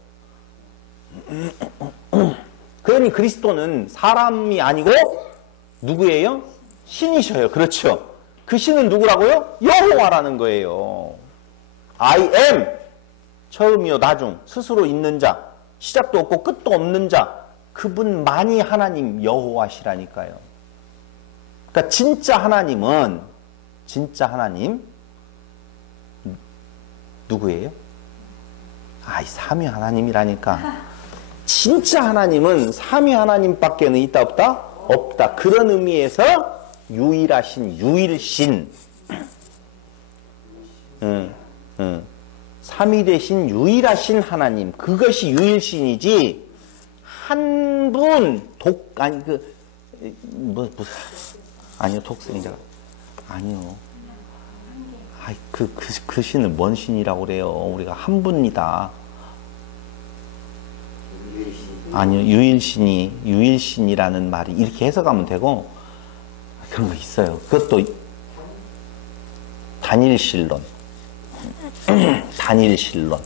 그러니 그리스도는 사람이 아니고 누구예요? 신이셔요. 그렇죠. 그 신은 누구라고요? 여호와라는 거예요. I am, 처음이요 나중, 스스로 있는 자, 시작도 없고 끝도 없는 자, 그분만이 하나님 여호와시라니까요. 그러니까 진짜 하나님은, 진짜 하나님 누구예요? 이 삼위 하나님이라니까. 진짜 하나님은 삼위 하나님밖에는 있다 없다? 없다. 그런 의미에서 유일하신 유일신, 삼위 대신 유일하신 하나님, 그것이 유일신이지 한 분 아니요 독생자가 아니요. 그 신은 뭔 신이라고 그래요? 우리가 한 분이다. 아니요, 유일신이라는 말이 이렇게 해석하면 되고, 그런 거 있어요. 그것도 단일신론. 단일신론.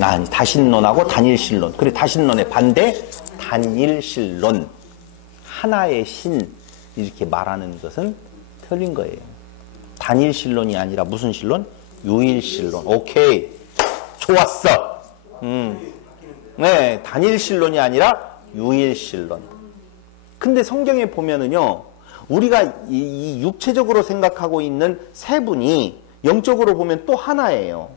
아니, 다신론하고 단일신론. 그래, 다신론의 반대, 단일신론. 하나의 신, 이렇게 말하는 것은 틀린 거예요. 단일신론이 아니라 무슨 신론? 유일신론. 오케이. 좋았어. 네, 단일신론이 아니라 유일신론. 근데 성경에 보면은요, 우리가 이 육체적으로 생각하고 있는 세 분이 영적으로 보면 또 하나예요.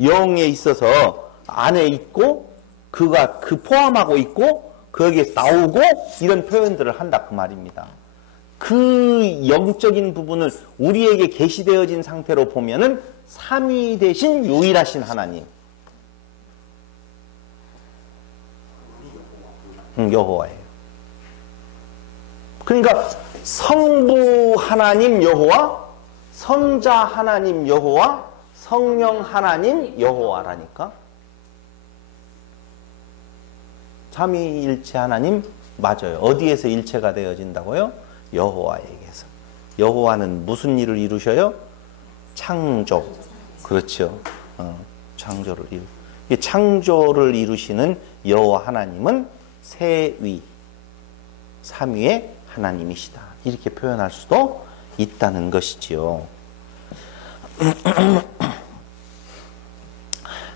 영에 있어서 안에 있고, 그가 포함하고 있고, 거기에서 나오고, 이런 표현들을 한다 그 말입니다. 그 영적인 부분을 우리에게 계시되어진 상태로 보면은 삼위 대신 유일하신 하나님. 여호와예요. 그러니까 성부 하나님 여호와, 성자 하나님 여호와, 성령 하나님 여호와라니까. 삼위일체 하나님 맞아요. 어디에서 일체가 되어진다고요? 여호와에게서. 여호와는 무슨 일을 이루셔요? 창조. 그렇죠. 창조를 이루시는 여호와 하나님은 세위, 삼위의 하나님이시다. 이렇게 표현할 수도 있다는 것이지요.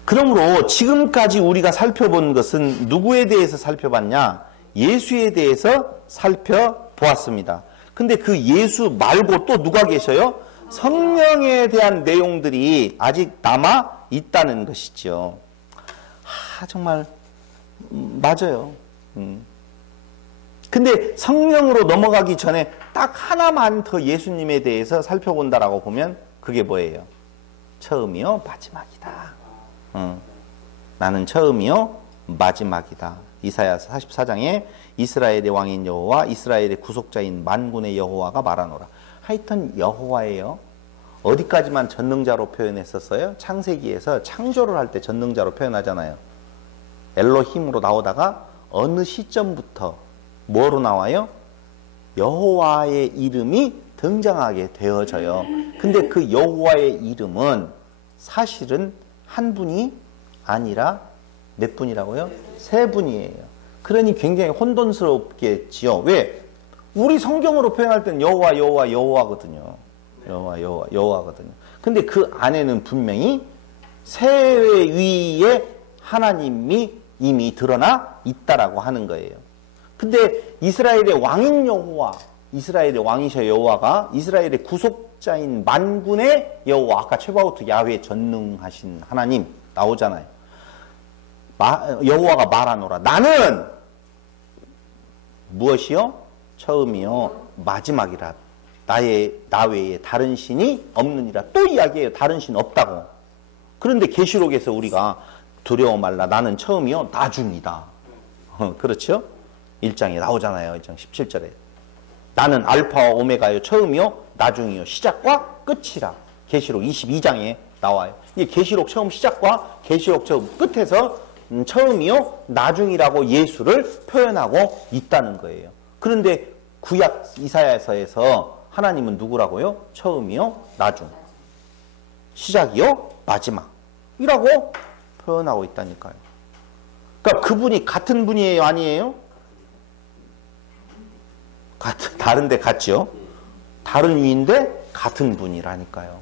그러므로 지금까지 우리가 살펴본 것은 누구에 대해서 살펴봤냐? 예수에 대해서 살펴보았습니다. 근데 그 예수 말고 또 누가 계셔요? 성령에 대한 내용들이 아직 남아 있다는 것이죠. 정말 맞아요. 근데 성령으로 넘어가기 전에 딱 하나만 더 예수님에 대해서 살펴본다라고 보면 그게 뭐예요? 처음이요 마지막이다. 나는 처음이요 마지막이다. 이사야서 44장에 이스라엘의 왕인 여호와, 이스라엘의 구속자인 만군의 여호와가 말하노라. 하여튼 여호와예요. 어디까지만 전능자로 표현했었어요? 창세기에서 창조를 할 때 전능자로 표현하잖아요. 엘로힘으로 나오다가 어느 시점부터 뭐로 나와요? 여호와의 이름이 등장하게 되어져요. 근데 그 여호와의 이름은 사실은 한 분이 아니라 몇 분이라고요? 세 분이에요. 그러니 굉장히 혼돈스럽겠지요. 왜? 우리 성경으로 표현할 때는 여호와거든요. 여호와거든요. 근데 그 안에는 분명히 세위의 하나님이 이미 드러나 있다라고 하는 거예요. 근데 이스라엘의 왕인 여호와, 이스라엘의 왕이셔 여호와가 이스라엘의 구속자인 만군의 여호와, 아까 최바우트 야훼 전능하신 하나님 나오잖아요. 여호와가 말하노라. 나는 무엇이요? 처음이요 마지막이라. 나 외에 다른 신이 없느니라. 또 이야기해요. 다른 신 없다고. 그런데 계시록에서 우리가 두려워 말라. 나는 처음이요 나중이다. 그렇죠? 1장에 나오잖아요. 1장 17절에. 나는 알파와 오메가요. 처음이요 나중이요. 시작과 끝이라. 계시록 22장에 나와요. 이게 계시록 처음 시작과 계시록 처음 끝에서 처음이요 나중이라고 예수를 표현하고 있다는 거예요. 그런데 구약 이사야서에서 하나님은 누구라고요? 처음이요 나중, 시작이요 마지막이라고 표현하고 있다니까요. 그러니까 그분이 같은 분이에요, 아니에요? 다른데 같죠? 다른 위인데 같은 분이라니까요.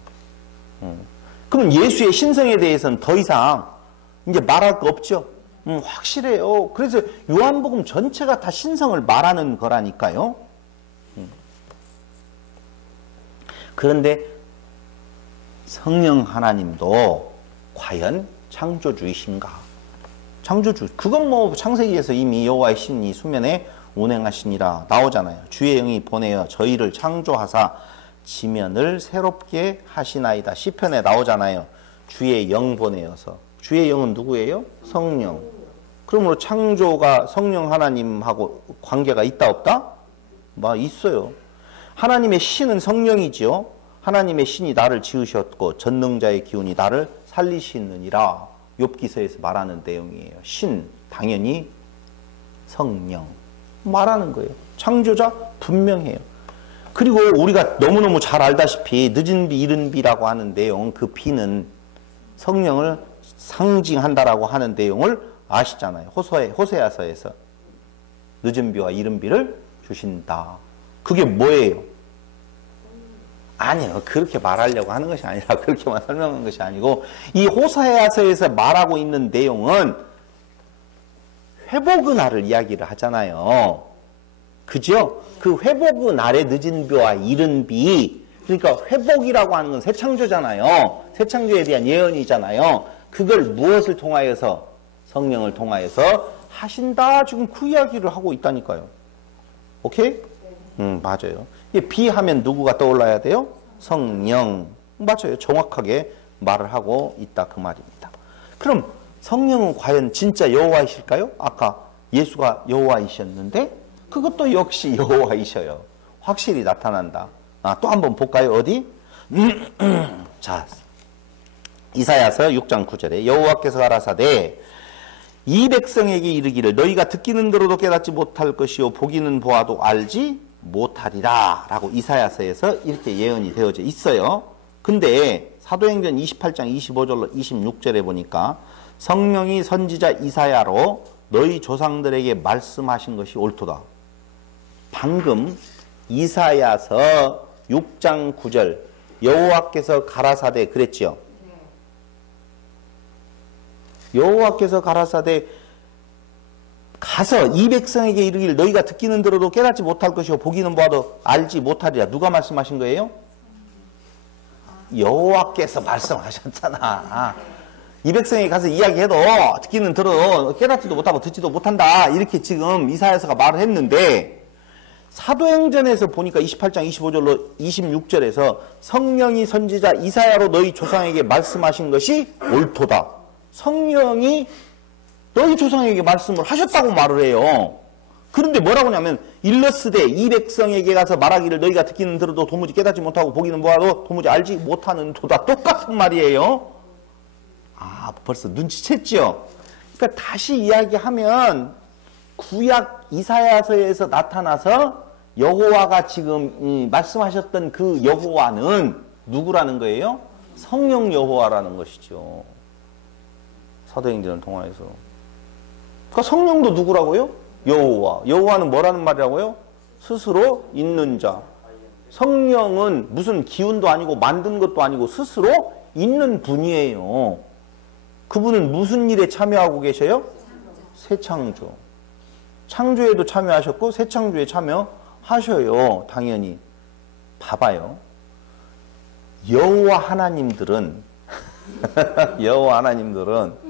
그럼 예수의 신성에 대해서는 더 이상 이제 말할 거 없죠? 확실해요. 그래서 요한복음 전체가 다 신성을 말하는 거라니까요. 그런데 성령 하나님도 과연 창조주이신가? 창조주. 그건 뭐 창세기에서 이미 여호와의 신이 수면에 운행하시니라 나오잖아요. 주의 영이 보내어 저희를 창조하사 지면을 새롭게 하시나이다. 시편에 나오잖아요. 주의 영 보내어서. 주의 영은 누구예요? 성령. 그러므로 창조가 성령 하나님하고 관계가 있다 없다? 있어요. 하나님의 신은 성령이지요. 하나님의 신이 나를 지으셨고 전능자의 기운이 나를 살리시느니라. 욥기서에서 말하는 내용이에요. 신, 당연히 성령. 말하는 거예요. 창조자 분명해요. 그리고 우리가 너무너무 잘 알다시피 늦은 비, 이른 비라고 하는 내용, 그 비는 성령을 상징한다라고 하는 내용을 아시잖아요. 호세아서에서 늦은 비와 이른 비를 주신다. 그게 뭐예요? 아니요. 그렇게 말하려고 하는 것이 아니라 그렇게만 설명한 것이 아니고 이 호세아서에서 말하고 있는 내용은 회복의 날을 이야기를 하잖아요. 그죠? 그 회복의 날의 늦은 비와 이른 비, 그러니까 회복이라고 하는 건 새 창조잖아요. 새 창조에 대한 예언이잖아요. 그걸 무엇을 통하여서? 성령을 통하여서 하신다. 지금 그 이야기를 하고 있다니까요. 오케이? 맞아요. 비 하면 누구가 떠올라야 돼요? 성령. 맞아요. 정확하게 말을 하고 있다. 그 말입니다. 그럼 성령은 과연 진짜 여호와이실까요? 아까 예수가 여호와이셨는데 그것도 역시 여호와이셔요. 확실히 나타난다. 또 한번 볼까요? 어디? 자, 이사야서 6장 9절에 여호와께서 가라사대 이 백성에게 이르기를 너희가 듣기는 들어도 깨닫지 못할 것이요 보기는 보아도 알지 못하리라 라고 이사야서에서 이렇게 예언이 되어져 있어요. 근데 사도행전 28장 25절로 26절에 보니까 성령이 선지자 이사야로 너희 조상들에게 말씀하신 것이 옳도다. 방금 이사야서 6장 9절 여호와께서 가라사대 그랬지요. 여호와께서 가라사대 가서 이 백성에게 이르기를 너희가 듣기는 들어도 깨닫지 못할 것이요 보기는 보아도 알지 못하리라. 누가 말씀하신 거예요? 여호와께서 말씀하셨잖아. 이 백성에게 가서 이야기해도 듣기는 들어도 깨닫지도 못하고 듣지도 못한다. 이렇게 지금 이사야서가 말을 했는데 사도행전에서 보니까 28장 25절로 26절에서 성령이 선지자 이사야로 너희 조상에게 말씀하신 것이 옳도다. 성령이 너희 조상에게 말씀을 하셨다고 말을 해요. 그런데 뭐라고 하냐면 일러스되 이 백성에게 가서 말하기를 너희가 듣기는 들어도 도무지 깨닫지 못하고 보기는 보아도 도무지 알지 못하는 도다. 똑같은 말이에요. 벌써 눈치챘죠? 그러니까 다시 이야기하면 구약 이사야서에서 나타나서 여호와가 지금 말씀하셨던 그 여호와는 누구라는 거예요? 성령 여호와라는 것이죠. 사도행전을 통하여서. 그러니까 성령도 누구라고요? 여호와. 여호와는 뭐라는 말이라고요? 스스로 있는 자. 성령은 무슨 기운도 아니고 만든 것도 아니고 스스로 있는 분이에요. 그분은 무슨 일에 참여하고 계셔요? 새창조. 창조에도 참여하셨고 새창조에 참여하셔요. 당연히. 봐봐요. 여호와 하나님들은 여호와 하나님들은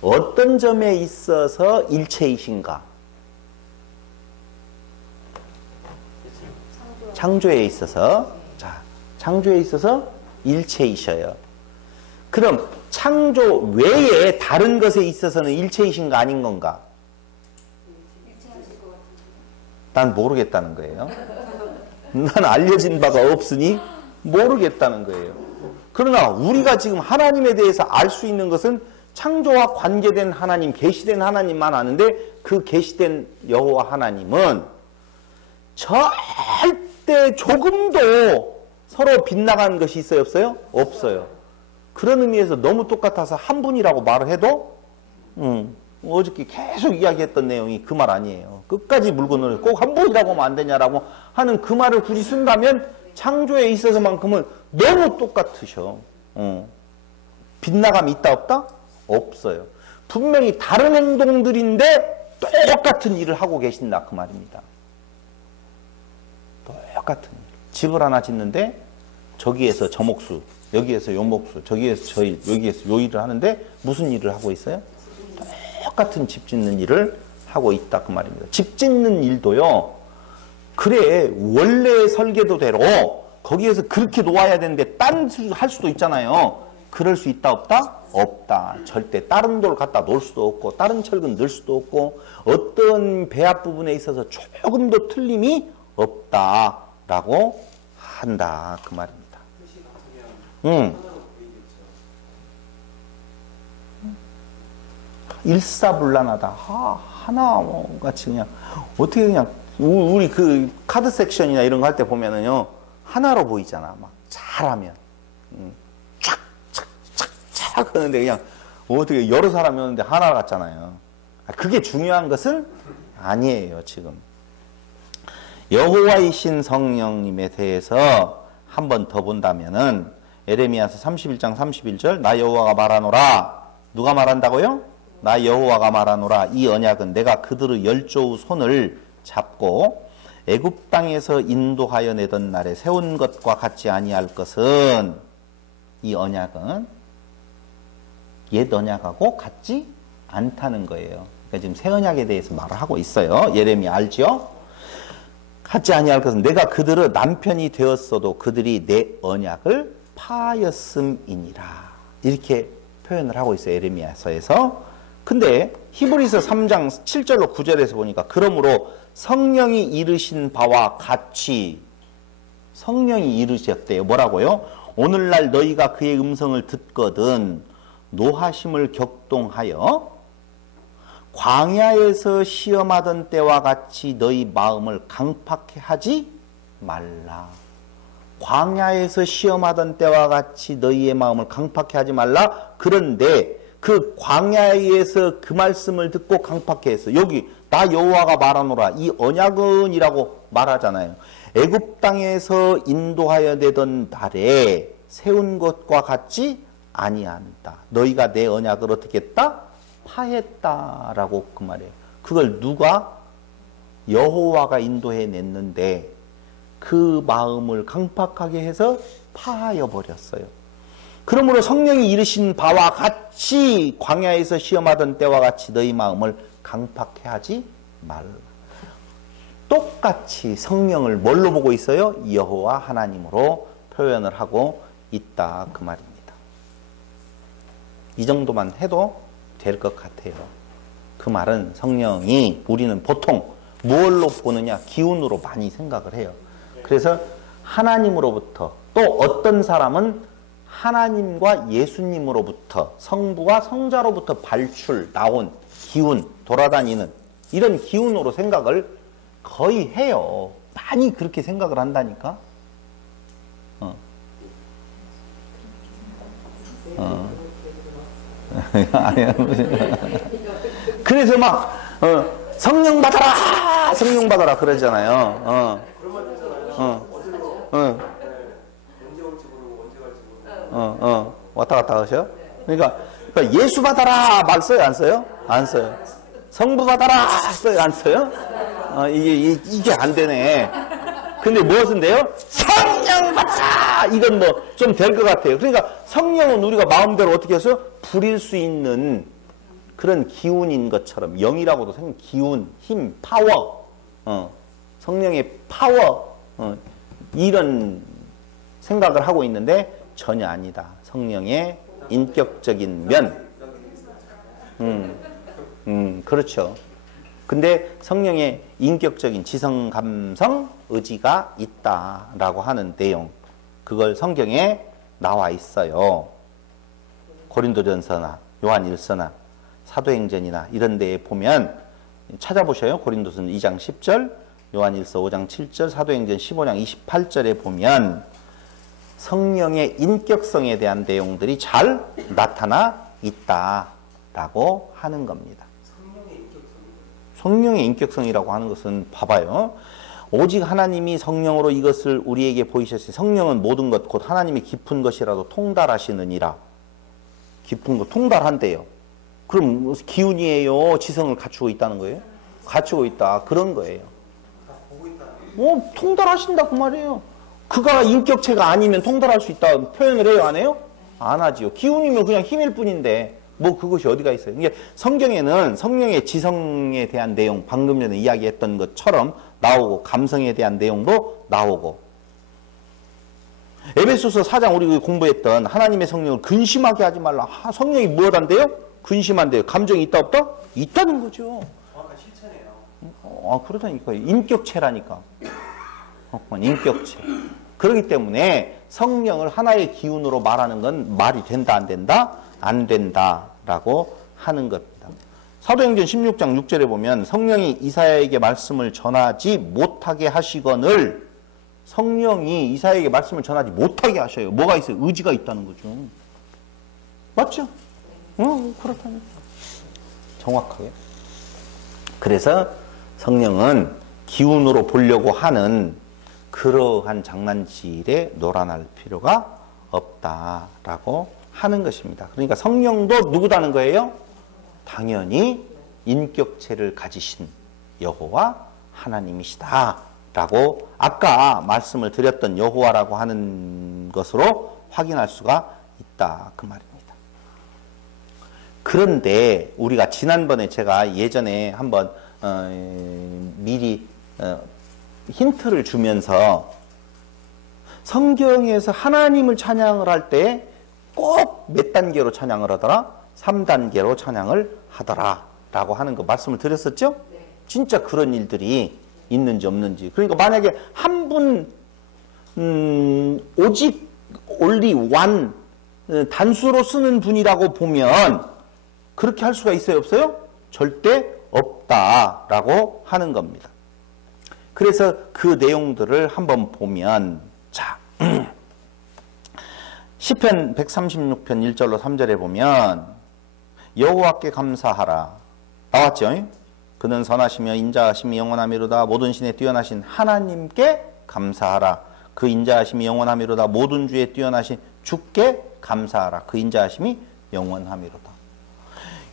어떤 점에 있어서 일체이신가? 창조에 있어서. 자, 창조에 있어서 일체이셔요. 그럼 창조 외에 다른 것에 있어서는 일체이신가 아닌 건가? 난 모르겠다는 거예요. 난 알려진 바가 없으니 모르겠다는 거예요. 그러나 우리가 지금 하나님에 대해서 알 수 있는 것은 창조와 관계된 하나님, 계시된 하나님만 아는데 그 계시된 여호와 하나님은 절대 조금도 서로 빗나간 것이 있어요? 없어요? 없어요. 그런 의미에서 너무 똑같아서 한 분이라고 말을 해도 어저께 계속 이야기했던 내용이 그 말 아니에요. 끝까지 물건을 꼭 한 분이라고 하면 안 되냐라고 하는 그 말을 굳이 쓴다면 창조에 있어서만큼은 너무 똑같으셔. 빗나감이 있다 없다? 없어요. 분명히 다른 행동들인데 똑같은 일을 하고 계신다 그 말입니다. 똑같은 일. 집을 하나 짓는데 저기에서 저 목수, 여기에서 요 목수, 저기에서 저 일, 여기에서 요 일을 하는데 무슨 일을 하고 있어요? 똑같은 집 짓는 일을 하고 있다 그 말입니다. 집 짓는 일도요. 그래 원래 설계도대로 거기에서 그렇게 놓아야 되는데 딴 할 수도 있잖아요. 그럴 수 있다 없다? 없다. 절대 다른 돌 갖다 놓을 수도 없고 다른 철근 넣을 수도 없고 어떤 배합 부분에 있어서 조금도 틀림이 없다라고 한다 그 말입니다. 일사불란하다. 하나같이 그냥 어떻게 그냥 우리 그 카드 섹션이나 이런 거 할 때 보면은요 하나로 보이잖아. 막 잘하면 촥촥촥촥 하는데 그냥 어떻게 여러 사람이 오는데 하나 같잖아요. 그게 중요한 것은 아니에요. 지금 여호와이신 성령님에 대해서 한 번 더 본다면은 에레미야서 31장 31절 나 여호와가 말하노라. 누가 말한다고요? 나 여호와가 말하노라. 이 언약은 내가 그들의 열조의 손을 잡고 애굽 땅에서 인도하여 내던 날에 세운 것과 같지 아니할 것은 이 언약은 옛 언약하고 같지 않다는 거예요. 그러니까 지금 새 언약에 대해서 말을 하고 있어요. 예레미야 알죠? 같지 아니할 것은 내가 그들의 남편이 되었어도 그들이 내 언약을 파하였음이니라. 이렇게 표현을 하고 있어요. 예레미야서에서. 근데 히브리서 3장 7절로 9절에서 보니까 그러므로 성령이 이르신 바와 같이 성령이 이르셨대요. 뭐라고요? 오늘날 너희가 그의 음성을 듣거든 노하심을 격동하여 광야에서 시험하던 때와 같이 너희 마음을 강팍해 하지 말라. 광야에서 시험하던 때와 같이 너희의 마음을 강팍해 하지 말라. 그런데 그 광야에서 그 말씀을 듣고 강팍해 했어. 여기 나 여호와가 말하노라. 이 언약은이라고 말하잖아요. 애굽 땅에서 인도하여 내던 날에 세운 것과 같지 아니한다. 너희가 내 언약을 어떻게 했다? 파했다라고 그 말이에요. 그걸 누가? 여호와가 인도해 냈는데 그 마음을 강팍하게 해서 파하여 버렸어요. 그러므로 성령이 이르신 바와 같이 광야에서 시험하던 때와 같이 너희 마음을 강팍해 하지 말라. 똑같이 성령을 뭘로 보고 있어요? 여호와 하나님으로 표현을 하고 있다 그 말입니다. 이 정도만 해도 될 것 같아요. 그 말은 성령이 우리는 보통 뭘로 보느냐? 기운으로 많이 생각을 해요. 그래서 하나님으로부터 또 어떤 사람은 하나님과 예수님으로부터 성부와 성자로부터 발출 나온 기운, 돌아다니는 이런 기운으로 생각을 거의 해요. 많이 그렇게 생각을 한다니까. 그래서 막 성령 받아라, 성령 받아라 그러잖아요. 언제 올지 모르고 언제 갈지 모르고. 왔다 갔다 하셔. 그러니까 예수 받아라 말 써요, 안 써요? 안 써요. 성부 받아라 써요, 안 써요? 이게 안 되네. 근데 무엇인데요? 성령 받아라! 이건 뭐 좀 될 것 같아요. 그러니까 성령은 우리가 마음대로 어떻게 해서 부릴 수 있는 그런 기운인 것처럼 영이라고도 생각, 기운, 힘, 파워, 성령의 파워, 이런 생각을 하고 있는데 전혀 아니다. 성령의 인격적인 면. 그렇죠. 근데 성령의 인격적인 지성, 감성, 의지가 있다라고 하는 내용. 그걸 성경에 나와 있어요. 고린도전서나 요한일서나 사도행전이나 이런 데에 보면 찾아보셔요. 고린도서 2장 10절, 요한일서 5장 7절, 사도행전 15장 28절에 보면 성령의 인격성에 대한 내용들이 잘 나타나 있다라고 하는 겁니다. 성령의 인격성이라고 하는 것은 봐봐요. 오직 하나님이 성령으로 이것을 우리에게 보이셨으니 성령은 모든 것 곧 하나님의 깊은 것이라도 통달하시느니라. 깊은 것 통달한대요. 그럼 기운이에요? 지성을 갖추고 있다는 거예요? 갖추고 있다. 그런 거예요. 통달하신다 그 말이에요. 그가 인격체가 아니면 통달할 수 있다 표현을 해요? 안 해요? 안 하지요. 기운이면 그냥 힘일 뿐인데 뭐 그것이 어디가 있어요. 이게 성경에는 성령의 지성에 대한 내용 방금 전에 이야기했던 것처럼 나오고 감성에 대한 내용도 나오고 에베소서 4장 우리 공부했던 하나님의 성령을 근심하게 하지 말라. 성령이 무엇한데요? 근심한데요. 감정이 있다 없다? 있다는 거죠. 정확한 실체네요. 그러다니까 인격체라니까. 인격체. 그렇기 때문에 성령을 하나의 기운으로 말하는 건 말이 된다 안 된다? 안 된다라고 하는 겁니다. 사도행전 16장 6절에 보면 성령이 이사야에게 말씀을 전하지 못하게 하시거늘 성령이 이사야에게 말씀을 전하지 못하게 하셔요. 뭐가 있어요? 의지가 있다는 거죠. 맞죠? 그렇다니까. 정확하게. 그래서 성령은 기운으로 보려고 하는 그러한 장난질에 놀아날 필요가 없다라고 하는 것입니다. 그러니까 성령도 누구다는 거예요? 당연히 인격체를 가지신 여호와 하나님이시다라고 아까 말씀을 드렸던 여호와라고 하는 것으로 확인할 수가 있다 그 말입니다. 그런데 우리가 지난번에 제가 예전에 한번 미리 힌트를 주면서 성경에서 하나님을 찬양을 할 때 꼭 몇 단계로 찬양을 하더라? 3단계로 찬양을 하더라 라고 하는 거 말씀을 드렸었죠? 네. 진짜 그런 일들이 있는지 없는지. 그러니까 만약에 한 분 오직 only one 단수로 쓰는 분이라고 보면 그렇게 할 수가 있어요? 없어요? 절대 없다라고 하는 겁니다. 그래서 그 내용들을 한번 보면 자 시편 136편 1절로 3절에 보면 여호와께 감사하라 나왔죠? 그는 선하시며 인자하심이 영원하미로다 모든 신에 뛰어나신 하나님께 감사하라 그 인자하심이 영원하미로다 모든 주에 뛰어나신 주께 감사하라 그 인자하심이 영원하미로다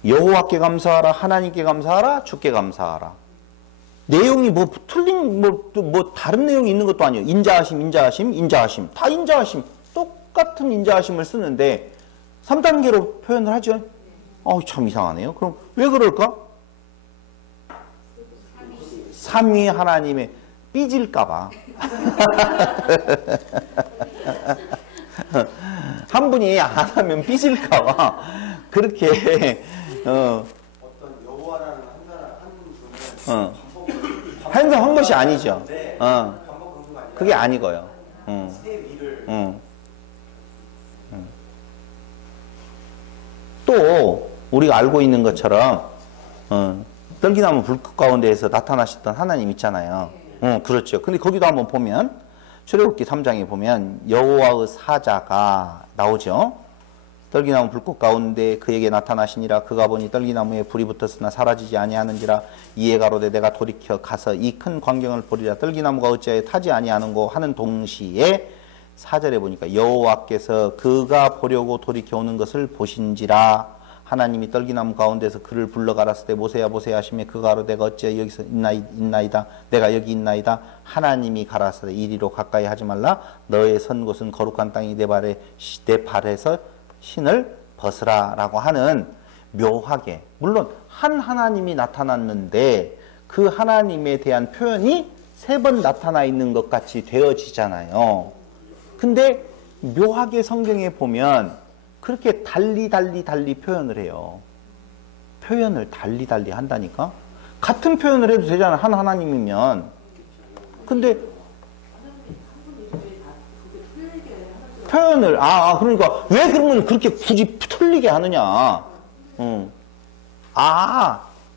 여호와께 감사하라 하나님께 감사하라 주께 감사하라 내용이 뭐 틀린 뭐 다른 내용이 있는 것도 아니에요. 인자하심 다 인자하심 똑같은 인자하심을 쓰는데 3단계로 표현을 하죠. 참 이상하네요. 그럼 왜 그럴까? 삼위 하나님의 삐질까봐 한 분이 안 하면 삐질까봐 그렇게 어떤 여호와라는 한 분은 한것이 아니죠. 그게 아니고요. 새 위를 또 우리가 알고 있는 것처럼 떨기나무 불꽃 가운데에서 나타나셨던 하나님 있잖아요. 그렇죠. 근데 거기도 한번 보면 출애굽기 3장에 보면 여호와의 사자가 나오죠. 떨기나무 불꽃 가운데 그에게 나타나시니라 그가 보니 떨기나무에 불이 붙었으나 사라지지 아니하는지라 이에 가로되 내가 돌이켜 가서 이 큰 광경을 보리라 떨기나무가 어찌하여 타지 아니하는고 하는 동시에 4절에 보니까 여호와께서 그가 보려고 돌이켜 오는 것을 보신지라 하나님이 떨기나무 가운데서 그를 불러 가라사대 모세야 모세야 하시며 그가 가로되 내가 어찌하여 여기서 있나이다 내가 여기 있나이다 하나님이 가라사대 이리로 가까이 하지 말라 너의 선 곳은 거룩한 땅이 내 발에서 신을 벗으라 라고 하는 묘하게 물론 한 하나님이 나타났는데 그 하나님에 대한 표현이 3번 나타나 있는 것 같이 되어지잖아요. 근데 묘하게 성경에 보면 그렇게 달리 표현을 해요. 표현을 달리 한다니까? 같은 표현을 해도 되잖아요. 한 하나님이면. 근데 표현을 그러니까 왜 그러면 그렇게 굳이 틀리게 하느냐?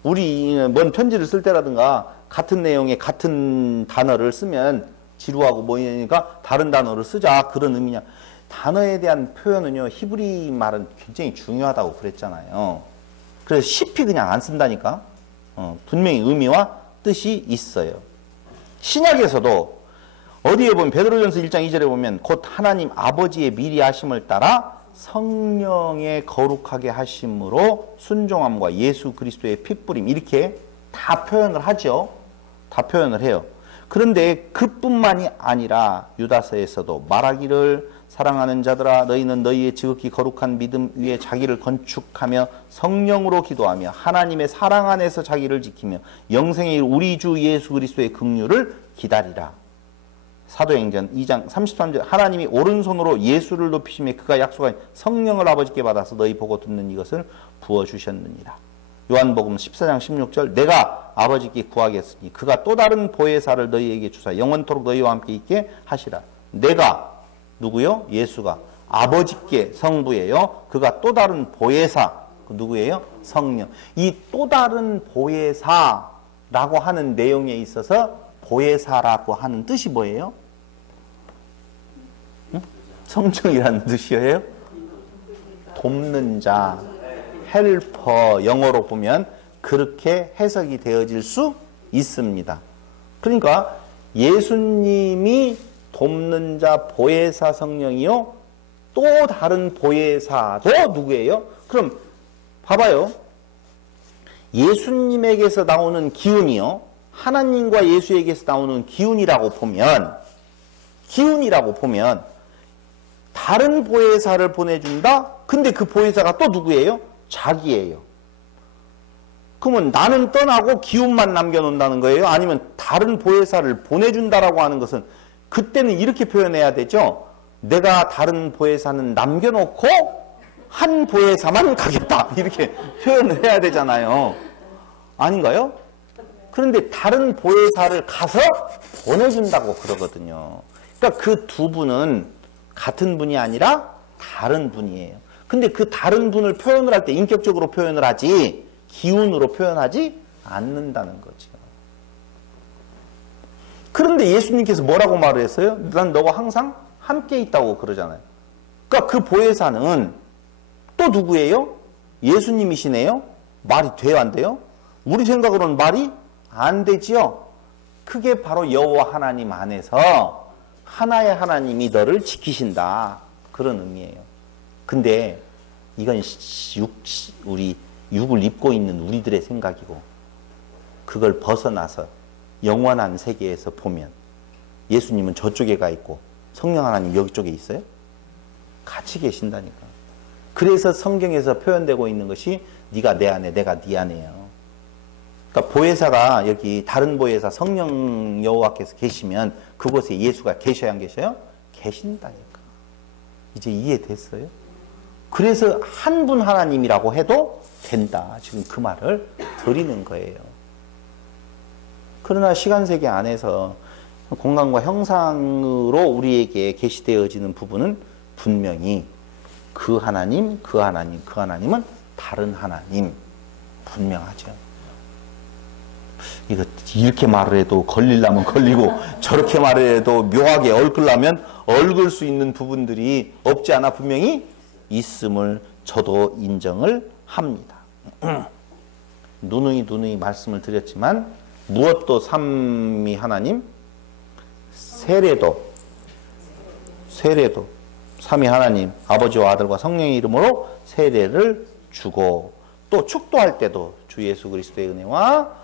우리 뭔 편지를 쓸 때라든가 같은 내용의 같은 단어를 쓰면 지루하고 뭐 이러니까 다른 단어를 쓰자 그런 의미냐. 단어에 대한 표현은요 히브리 말은 굉장히 중요하다고 그랬잖아요. 그래서 쉽이 그냥 안 쓴다니까. 분명히 의미와 뜻이 있어요. 신약에서도 어디에 보면 베드로전서 1장 2절에 보면 곧 하나님 아버지의 미리 하심을 따라 성령의 거룩하게 하심으로 순종함과 예수 그리스도의 핏부림 이렇게 다 표현을 하죠. 다 표현을 해요. 그런데 그뿐만이 아니라 유다서에서도 말하기를 사랑하는 자들아 너희는 너희의 지극히 거룩한 믿음 위에 자기를 건축하며 성령으로 기도하며 하나님의 사랑 안에서 자기를 지키며 영생의 우리 주 예수 그리스도의 긍휼을 기다리라. 사도행전 2장 33절 하나님이 오른손으로 예수를 높이시며 그가 약속한 성령을 아버지께 받아서 너희 보고 듣는 이것을 부어주셨느니라. 요한복음 14장 16절 내가 아버지께 구하겠으니 그가 또 다른 보혜사를 너희에게 주사 영원토록 너희와 함께 있게 하시라. 내가 누구요? 예수가 아버지께 성부예요. 그가 또 다른 보혜사 누구예요? 성령. 이 또 다른 보혜사라고 하는 내용에 있어서 보혜사라고 하는 뜻이 뭐예요? 응? 성령이라는 뜻이에요? 돕는 자, 헬퍼 영어로 보면 그렇게 해석이 되어질 수 있습니다. 그러니까 예수님이 돕는 자 보혜사 성령이요. 또 다른 보혜사도 누구예요? 그럼 봐봐요. 예수님에게서 나오는 기운이요. 하나님과 예수에게서 나오는 기운이라고 보면 다른 보혜사를 보내준다? 근데 그 보혜사가 또 누구예요? 자기예요. 그러면 나는 떠나고 기운만 남겨놓는다는 거예요? 아니면 다른 보혜사를 보내준다라고 하는 것은 그때는 이렇게 표현해야 되죠. 내가 다른 보혜사는 남겨놓고 한 보혜사만 가겠다. 이렇게 표현을 해야 되잖아요. 아닌가요? 그런데 다른 보혜사를 가서 보내준다고 그러거든요. 그러니까 그 두 분은 같은 분이 아니라 다른 분이에요. 근데 그 다른 분을 표현을 할 때 인격적으로 표현을 하지 기운으로 표현하지 않는다는 거죠. 그런데 예수님께서 뭐라고 말을 했어요? 난 너와 항상 함께 있다고 그러잖아요. 그러니까 그 보혜사는 또 누구예요? 예수님이시네요? 말이 돼요, 안 돼요? 우리 생각으로는 말이 안 되지요. 그게 바로 여호와 하나님 안에서 하나의 하나님이 너를 지키신다. 그런 의미예요. 근데 이건 우리 육을 입고 있는 우리들의 생각이고 그걸 벗어나서 영원한 세계에서 보면 예수님은 저쪽에 가 있고 성령 하나님 여기 쪽에 있어요? 같이 계신다니까. 그래서 성경에서 표현되고 있는 것이 네가 내 안에 내가 네 안에요. 그러니까 보혜사가 여기 다른 보혜사 성령 여호와께서 계시면 그곳에 예수가 계셔야 안 계셔요? 계신다니까. 이제 이해됐어요? 그래서 한 분 하나님이라고 해도 된다. 지금 그 말을 드리는 거예요. 그러나 시간세계 안에서 공간과 형상으로 우리에게 계시되어지는 부분은 분명히 그 하나님, 그 하나님, 그 하나님은 다른 하나님 분명하죠. 이거 이렇게 말을 해도 걸리려면 걸리고 저렇게 말을 해도 묘하게 얽으려면 얽을 수 있는 부분들이 없지 않아 분명히 있음을 저도 인정을 합니다. 누누이 말씀을 드렸지만 무엇도 삼위 하나님, 세례도 삼위 하나님 아버지와 아들과 성령의 이름으로 세례를 주고 또 축도할 때도 주 예수 그리스도의 은혜와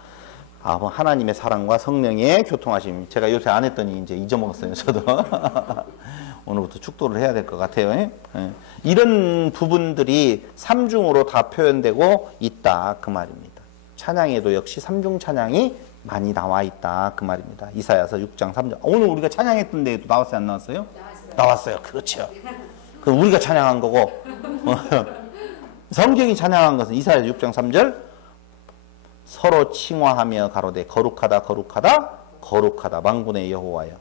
하나님의 사랑과 성령의 교통하심. 제가 요새 안 했더니 이제 잊어먹었어요. 저도 오늘부터 축도를 해야 될 것 같아요. 예? 이런 부분들이 삼중으로 다 표현되고 있다 그 말입니다. 찬양에도 역시 삼중 찬양이 많이 나와 있다 그 말입니다. 이사야서 6장 3절. 오늘 우리가 찬양했던 데에도 나왔어요, 안 나왔어요? 나왔어요. 그렇죠. 그 우리가 찬양한 거고 성경이 찬양한 것은 이사야서 6장 3절 서로 칭화하며 가로되 거룩하다 거룩하다 거룩하다 만군의 여호와여.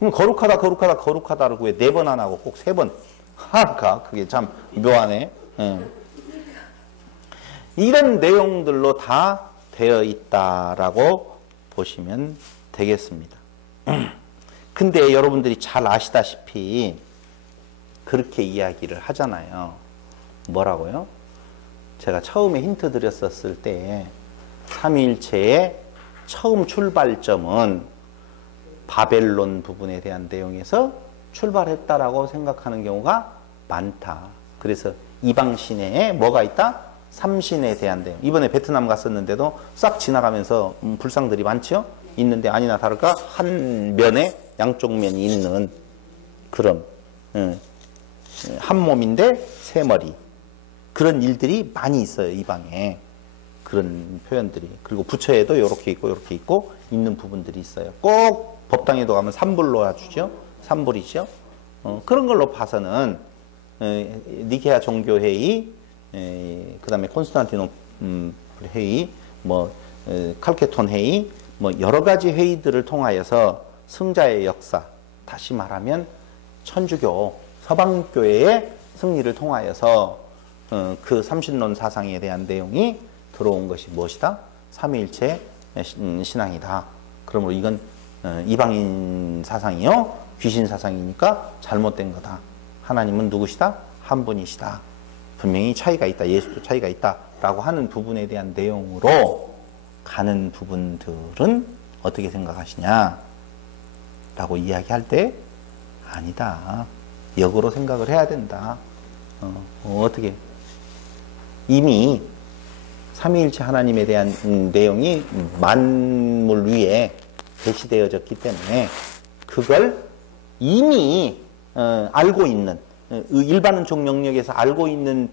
그럼 거룩하다라고 왜 4번 안 하고 꼭 3번 할까? 그게 참 묘하네. 이런 내용들로 다 되어 있다라고 보시면 되겠습니다. 근데 여러분들이 잘 아시다시피 그렇게 이야기를 하잖아요. 뭐라고요? 제가 처음에 힌트 드렸었을 때 삼위일체의 처음 출발점은 바벨론 부분에 대한 내용에서 출발했다라고 생각하는 경우가 많다. 그래서 이방신에 뭐가 있다? 삼신에 대한 내용. 이번에 베트남 갔었는데도 싹 지나가면서 불상들이 많죠? 있는데 아니나 다를까 한 면에 양쪽 면이 있는 그런 한 몸인데 세 머리. 그런 일들이 많이 있어요. 이 방에. 그런 표현들이. 그리고 부처에도 이렇게 있고 있는 부분들이 있어요. 꼭 법당에도 가면 삼불 놓아주죠. 삼불이죠. 그런 걸로 봐서는 니케아 종교회의, 그 다음에 콘스탄티노플 회의, 뭐 칼케톤 회의, 뭐 여러 가지 회의들을 통하여서 승자의 역사, 다시 말하면 천주교, 서방교회의 승리를 통하여서 그 삼신론 사상에 대한 내용이 들어온 것이 무엇이다? 삼위일체 신앙이다. 그러므로 이건 이방인 사상이요, 귀신 사상이니까 잘못된 거다. 하나님은 누구시다? 한 분이시다. 분명히 차이가 있다. 예수도 차이가 있다. 라고 하는 부분에 대한 내용으로 가는 부분들은 어떻게 생각하시냐? 라고 이야기할 때 아니다. 역으로 생각을 해야 된다. 어떻게? 이미 삼위일체 하나님에 대한 내용이 만물 위에 계시되어졌기 때문에 그걸 이미 알고 있는, 일반은총 영역에서 알고 있는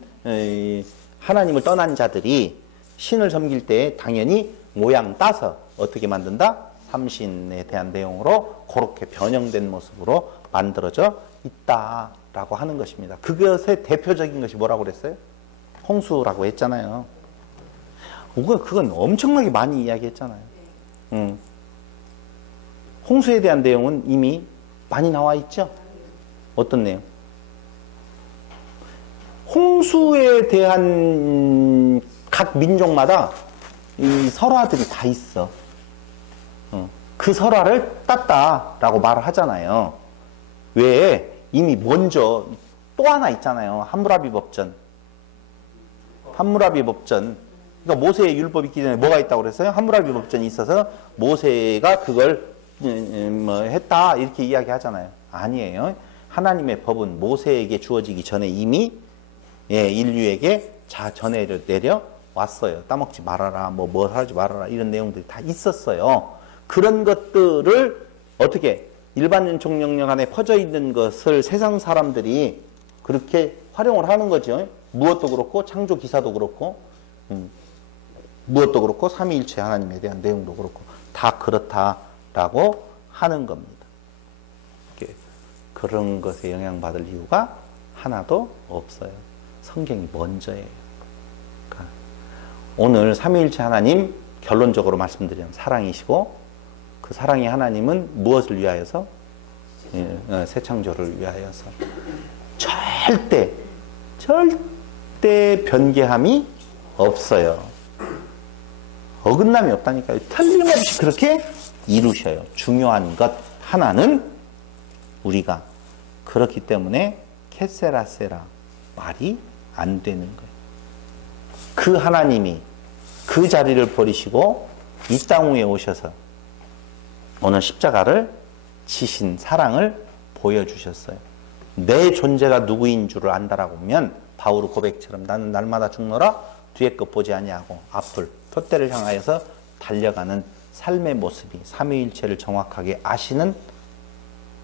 하나님을 떠난 자들이 신을 섬길 때 당연히 모양 따서 어떻게 만든다? 삼신에 대한 내용으로 그렇게 변형된 모습으로 만들어져 있다라고 하는 것입니다. 그것의 대표적인 것이 뭐라고 그랬어요? 홍수라고 했잖아요. 그건 엄청나게 많이 이야기했잖아요. 홍수에 대한 내용은 이미 많이 나와 있죠? 어떤 내용? 홍수에 대한 각 민족마다 이 설화들이 다 있어. 그 설화를 땄다라고 말을 하잖아요. 왜? 이미 먼저 또 하나 있잖아요. 함무라비 법전. 함무라비 법전. 그러니까 모세의 율법이 있기 전에 뭐가 있다고 그랬어요? 함무라비 법전이 있어서 모세가 그걸 뭐 했다 이렇게 이야기하잖아요. 아니에요. 하나님의 법은 모세에게 주어지기 전에 이미 인류에게 전해 내려왔어요. 따먹지 말아라, 뭐 하지 말아라 이런 내용들이 다 있었어요. 그런 것들을 어떻게 일반인종 영역 안에 퍼져 있는 것을 세상 사람들이 그렇게 활용을 하는 거죠. 무엇도 그렇고 창조 기사도 그렇고 무엇도 그렇고 삼위일체 하나님에 대한 내용도 그렇고 다 그렇다라고 하는 겁니다. 그런 것에 영향받을 이유가 하나도 없어요. 성경이 먼저예요. 그러니까 오늘 삼위일체 하나님 결론적으로 말씀드리면 사랑이시고 그 사랑의 하나님은 무엇을 위하여서? 새 창조를 위하여서. 절대 변개함이 없어요. 어긋남이 없다니까요. 틀림없이 그렇게 이루셔요. 중요한 것 하나는 우리가 그렇기 때문에 케세라세라 말이 안 되는 거예요. 그 하나님이 그 자리를 버리시고 이 땅 위에 오셔서 오늘 십자가를 지신 사랑을 보여주셨어요. 내 존재가 누구인 줄을 안다라고 하면 바울 고백처럼 나는 날마다 죽노라 뒤에 것 보지 아니하고 앞을 표대를 향하여서 달려가는 삶의 모습이 삼위일체를 정확하게 아시는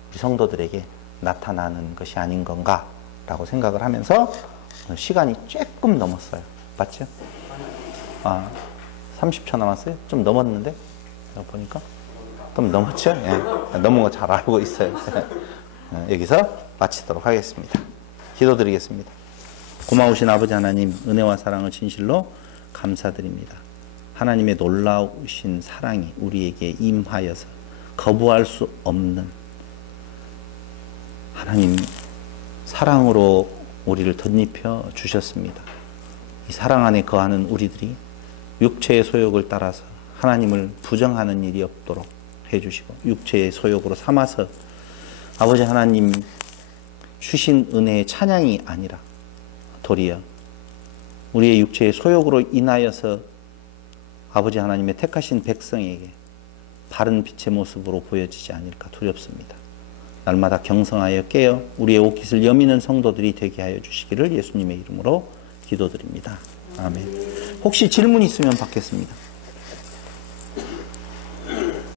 우리 성도들에게 나타나는 것이 아닌 건가 라고 생각을 하면서 시간이 조금 넘었어요. 맞죠? 30초 남았어요? 좀 넘었는데? 보니까 좀 넘었죠? 예. 넘은 거 잘 알고 있어요. 여기서 마치도록 하겠습니다. 기도드리겠습니다. 고마우신 아버지 하나님, 은혜와 사랑을 진실로 감사드립니다. 하나님의 놀라우신 사랑이 우리에게 임하여서 거부할 수 없는 하나님 사랑으로 우리를 덧입혀 주셨습니다. 이 사랑 안에 거하는 우리들이 육체의 소욕을 따라서 하나님을 부정하는 일이 없도록 해주시고 육체의 소욕으로 삼아서 아버지 하나님 주신 은혜의 찬양이 아니라 도리어 우리의 육체의 소욕으로 인하여서 아버지 하나님의 택하신 백성에게 바른 빛의 모습으로 보여지지 않을까 두렵습니다. 날마다 경성하여 깨어 우리의 옷깃을 여미는 성도들이 되게 하여 주시기를 예수님의 이름으로 기도드립니다. 아멘. 혹시 질문 있으면 받겠습니다.